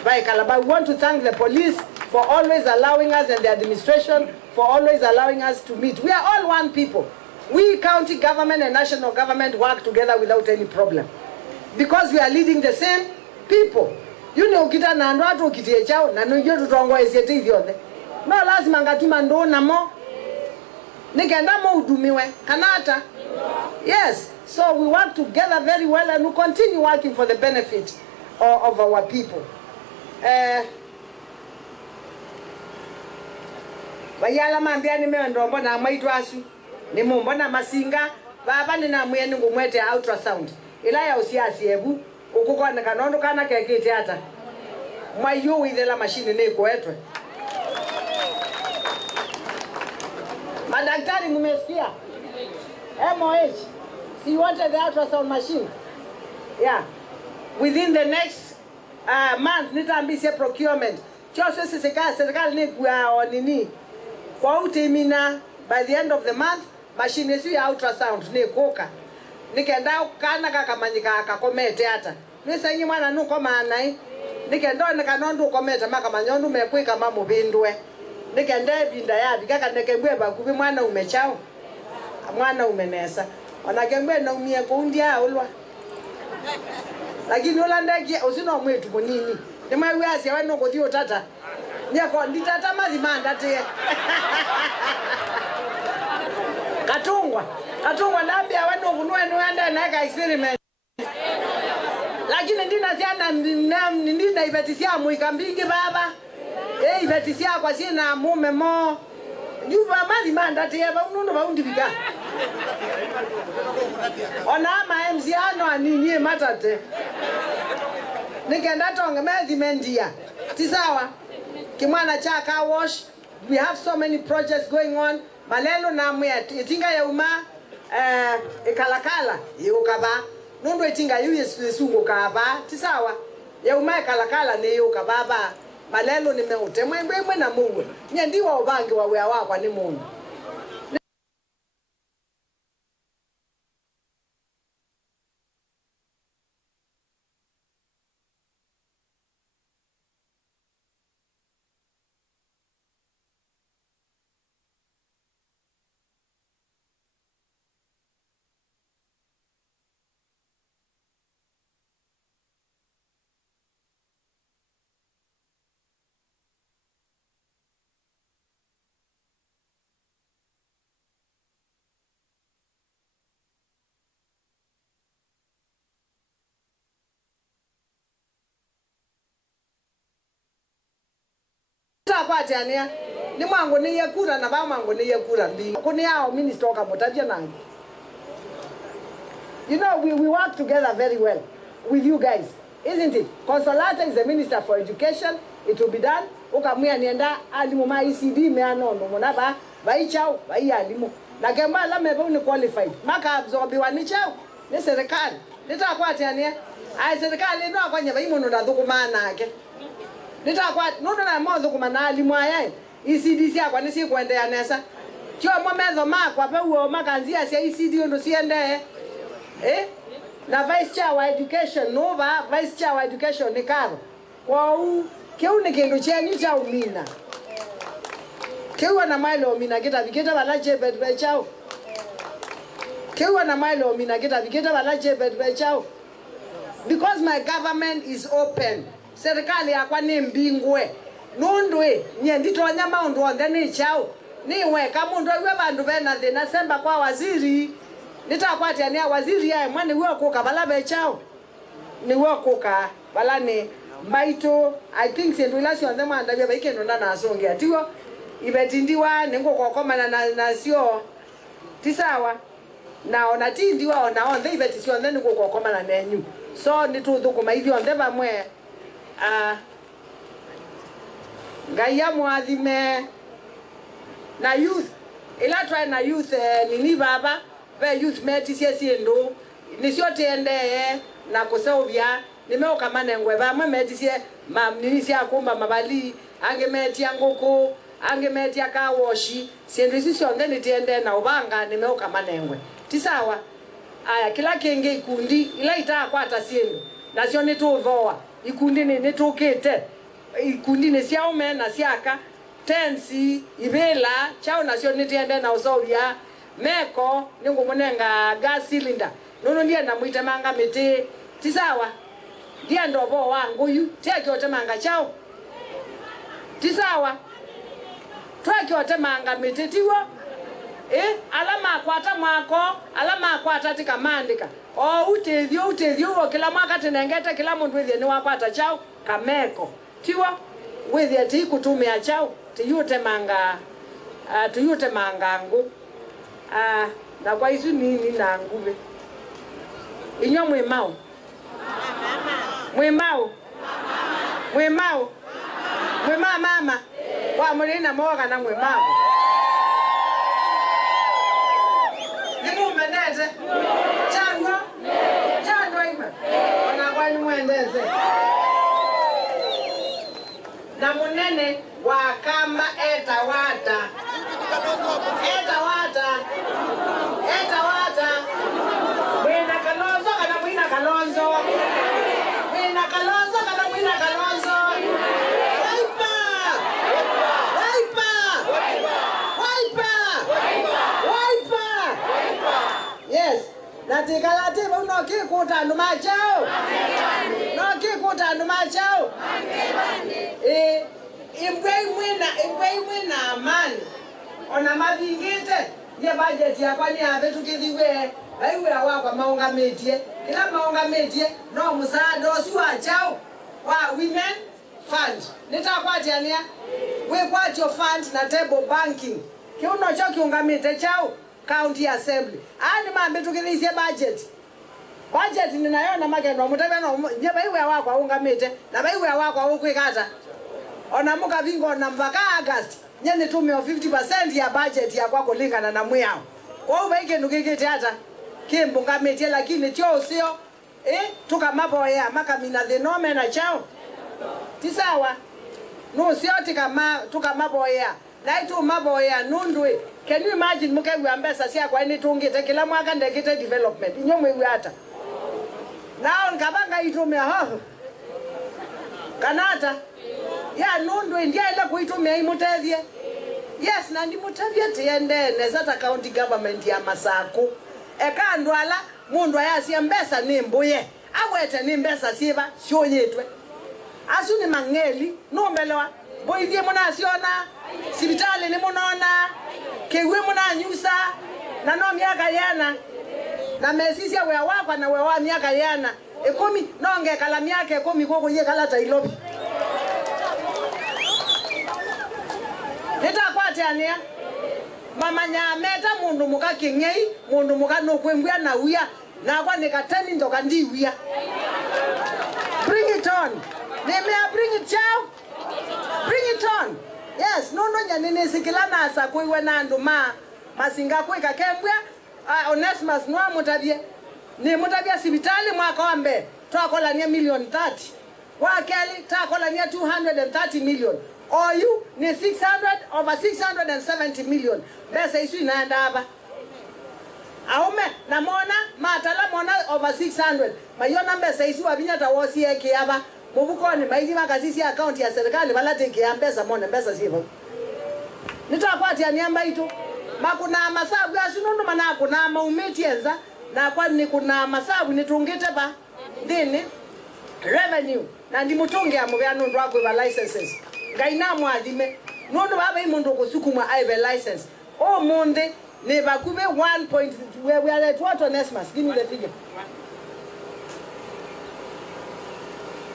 but we want to thank the police for always allowing us and the administration for always allowing us to meet. We are all one people. We county government and national government work together without any problem. Because we are leading the same people. You know, ukita na ndo watu ukitie chao na nujio tutongo esieti hivyote. No lazima ngatuma ndo na mo. Nikenda mo udumiwe. Kanata. Yes. So we work together very well and we continue working for the benefit of our people. Bayala mambia ni mendo mbona maitu asu ni mbona Masinga baba ni na mwene ngumwete ultrasound ila ya usiasi ebu ukukona kanondo kana kekete hata mwayo withela machine ne kwetwe madaktari mmesikia MOH see wanted the ultrasound machine yeah within the next month nitaambia procurement chose serikali ni kwa nini kwa utimina by the end of the month machine yesu ya ultrasound ni koka nikenda kana kakamanyika akakomete hata nisanyi mwana nuko maana nikenda nikanondo komete maka manyondo mekwika mama bindwe nikenda binda yabi kaka nekembwe bakubi mwana umechao mwana umenesa wanakembwe na umie kundia ulwa lakini ulandaki usino mwetu kunini nema wiasi wano kodio tata nyako nditata mazimanda te katungwa ndambia wano kunwe nuenda naika experiment lakini ndina siana ndina ibetisia muikambingi baba ibetisia kwa sina mume mo nyuba mazimanda te ba unundo ba undibika ona ma MC ano aninyi matate Nikenda tonge memendia. Tisawa. Kimwana cha car wash. We have so many projects going on. Malelo na mwe itinga ya uma ikalakala yukaba. Nundu itinga yu yesu kaba. Tisawa. Ya uma ikalakala ni yukaba ba. Malelo ni meute mwe na mungu. Nyandiwa ubangi wa wea wakwa ni mungu. Kwati ania ni mwangu ni yakura na ba mwangu ni yakura ndi kuni yao minister ka motabia nangi. You know, we work together very well with you guys, isn't it? Consolata is the minister for education. It will be done. Ukamwia nienda alimu ma ECD me anono mona ba ichao ba alimu na kema la mebe uni qualified maka absorbi wa nichao ni serikali nitakwati ania ai serikali ndo akwanya ba imono da dhukumana yake nitakwa nondo na mozo kumana alimu aya ECD akwa nisi kuendea nesa tio momezo makwa pe uo makanzia sia ECD ndo siende na vice chair wa education nova vice chair wa education ni karo kwa u keune kendo chenyu cha umina kewa na mailo umina kita biketa balaje bedbe chao kewa na mailo umina kita biketa balaje bedbe chao because my government is open. Serikali yakwa ni mbingwe nundwe nyendito nyama ndo ndani chao niwe kama ndo iwe bandu bena thina semba kwa waziri nitakwati ania waziri yae mwani wewe kuka balabe chao ni wewe kuka balane maito I think sendulasi on them andabia baikeno na asonge atiwo ibetindiwa ningo kokoma na sio tisawa na onatindiwa ona on they betisio then ningo kokoma na nenyu so nitudhukuma hivi on them amwe ngaya mwadhime na youth ila try na youth nini baba be youth metisie siendo nisiotiende na kusaubia nimeoka manengwe ba metisie nini sia kumba mabali angemetia ngoko angemetia kawoshi siendo sisio ndeni tiende na ubanga nimeoka manengwe tisawa aya kila kenge ikundi ila itakwata siendo na sio nituvoa ikundi ni tukete ikundi ni sia ume na siaka tensi ibela chao na sio nitiende na usovia meko ningu munenga gas cylinder nono ndiye namuita manga mete tisawa ndiye ndobo wangu yu teke ote manga chao tisawa tweke ote manga mete tiwo alama kwata mwako alama kwata tika mandika utethio kila mwaka tenengete kila mundu withie ni wakwata chao kameko tiwa withie ti kutumia chao tuyute manga ngu na kwa isu nini na ngube inyo mwemao mama wa mulina moga na mwemao nimu menete chango ima ona kwa mwendeze na munene wa kamba etawata mwina kalonzo kana mwina kalonzo yes natikalati unokikuta ndumachao imwina amani ona mabingite ye budget yakwa ni ave tukithiwe aiwira wakwa maungametie ila maungametie no musaada osu achao wa women fund nitakwatiania we kwat your fund na table banking kiuno cho kiungamite chao county assembly ani mambe tukithisie budget budget ninayona magendo mutebeno nyeba iwe wakwa ungamite na baiwe wakwa ukwikata ona muka vingo na mpaka August nyene tumio 50% ya budget ya kwako lingana na mwao kwa hiyo baike ndukikite hata kimbungamite lakini tio sio tukamaboya makamina thinome na chao tisawa no sio tukamaboya na itu maboya nundwe. Can you imagine mukewe ambesa sia kwa ini tungite kila mwaka ndekite development inyomwe hata nao nkabanga itumia hoho kanata ya nundu india ile kuitumia imutethie yes na ndi mutethie tiende nezata county government ya Masaku eka ndwala mundu ayasia mbesa ni mbuye awete ni mbesa siba sionyetwe asu ni mangeli nombelewa boithie muna siona sibitali ni munona kewe muna nyusa na no miaka yana na mesisia we wakwa na we wa miaka yana 10 nonge kala miaka 10 koko ye kala tailobi nita kwate ania mama nyameta mundu muka kingei mundu muka no kwengwa na uya na kwa nikatani ndoka ndi uya bring it on bring it down bring it on yes no nyanene sikilana asa kuiwe na nduma masinga kuika kembwa Onesimus no mutabie ni mutabia sibitali mwaka wambe twakola ni million 30 wakeli twakola ni 230 million oyu ni 600 over 670 million pesa isu inaenda hapa aume na mona matala mona over 600 mayona pesa isu wabinya tawosi yake hapa mubukoni maiji makasisi account ya serikali balate kiambesa mona pesa sipo nitakwati aniamba itu makuna masabu asunundu mana kuna maumetienza na kwa ni kuna masabu nitungite ba dini revenue na ndi mutunge amubya nundu akwe ba licenses gaina mwadime nundu baba imundu kusukuma aibe license o monde ne bakube 1 point we are at what Onesimus give me the figure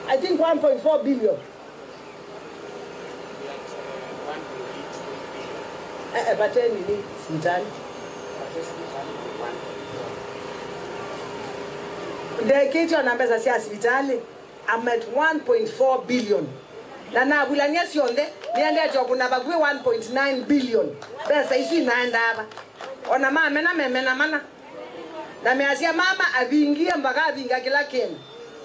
I think 1.4 billion but anyway sintani the kitu na pesa sia hospitali I'm at 1.4 billion na na bulania sionde niende to kuna bagwe 1.9 billion pesa hizi inaenda hapa ona mama na meme na mana na measia mama abingie mpaka abinga kila kenu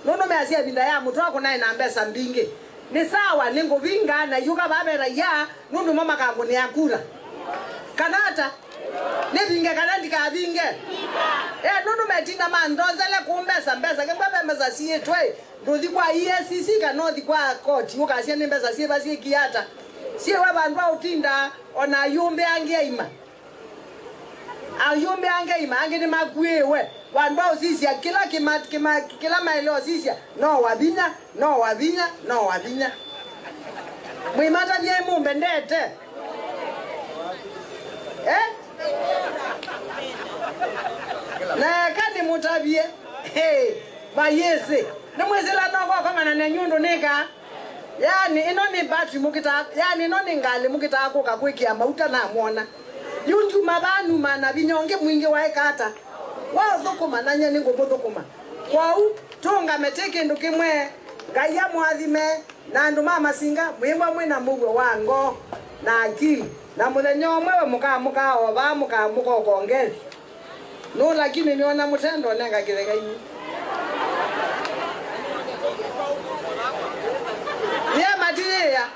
nono measia binda ya mtu wako naye na pesa mbinge ni sawa ningo vinga na yuka babera ya nundu mama kangu ni akura kanata ne vinga kanandi ka vinge nundu metinda mandozele kumbesa mbesa kembebe meza siye twe ndozi kwa EACC kanodi kwa court ukasia mbesa siye basi kiata siye wabantu utinda ona yumbe angeima ayumbe angeima angeni magwewe wantu usisia kila mailo sisia no wabinya mwimata bye mumbe ndete na kani mutabie bayese nemwezela noko kama na nyundo nika yani inoni battery mukita yani inoni ngali mukita akuka kwikia mauta na muona yunju mabanu mana binyonge mwingi waekata wao thukuma nanya ningo thukuma kwau tunga meteke ndukimwe gaya mwathime na ndu mama singa mwimba mwina mugwe wango na akili na muthenyo mwewe muka oba muka kongezi no lakini niona mutendo nenga kiregaini ya matiria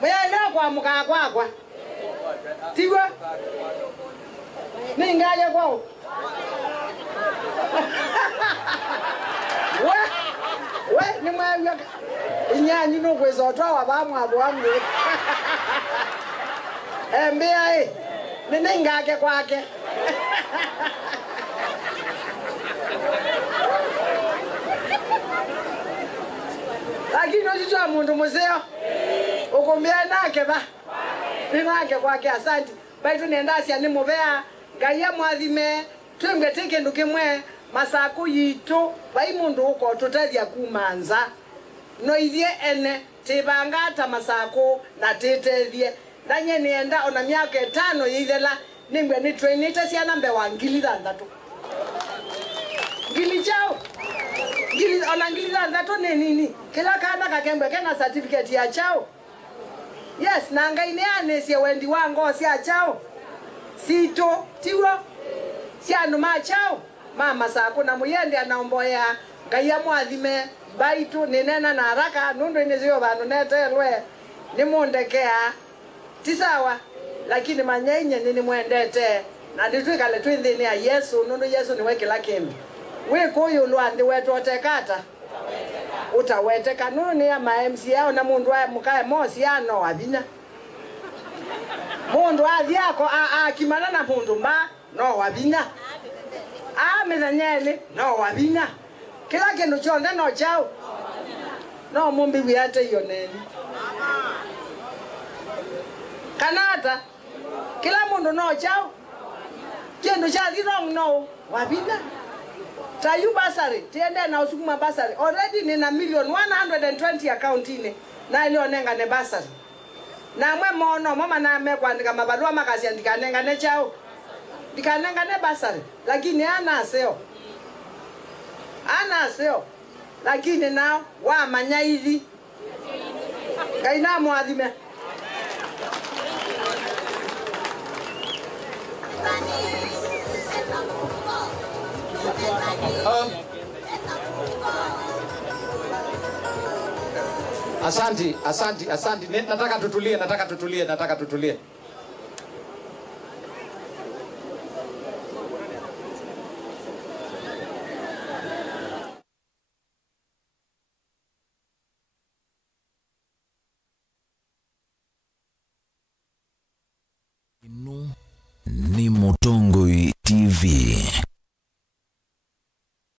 mwele kwa muka kwakwa tigwa ningaje kwao we ni mwewe inyanyi no kwezo towa bamu abwamwe mbia ninengake kwake lakini usicho mundu muzeo ukumbia nake ba ninake kwake asante baitu nendasi ani mubea gaya mwathime twengweteke ndukimwe Masaku yitu bai mundu uko tutethia kumanza no ithie ene tibangata Masaku na titethie nanye nienda ona miaka 5 yithela ningwe ni trainite ciana mbe wa ngili 6 ngili chao onangiliza ndato nini kila kana kakembe kena certificate ya chao. Yes, nanga ineane sie wendi wango si achao. Sito tiwo si anu machao. Mama sako na muyende anaomboya ngaya mwathime baitu ninena na haraka nundu inezio bandu netelwe nimundekea tisawa lakini manyenye nini mwendete na nditwikale twinthini ya Yesu nundu Yesu niwe kila kindu wikuyu lwandi wetu otekata utawete kanuni ya ma-MC yao na mundu wa mukae mosi ano wabinya mundu athi yako kimana na mundu mba no wabinya mithanyeli no wabinya kila kindu chonde no chao no mumbi wiate iyo neni kanata kila mundu no chao kindu cha thirong no wabinya tayu basari tiende na usukuma basari already nina million 120 account ine na ilionenga ne basari na mwe mono mama na me kuandika mabarua makasi andikanenga ne chao dikanenga ne basari lakini ana aseo lakini nao wa manyairi kaina mwathime Asanti. Nataka tutulie.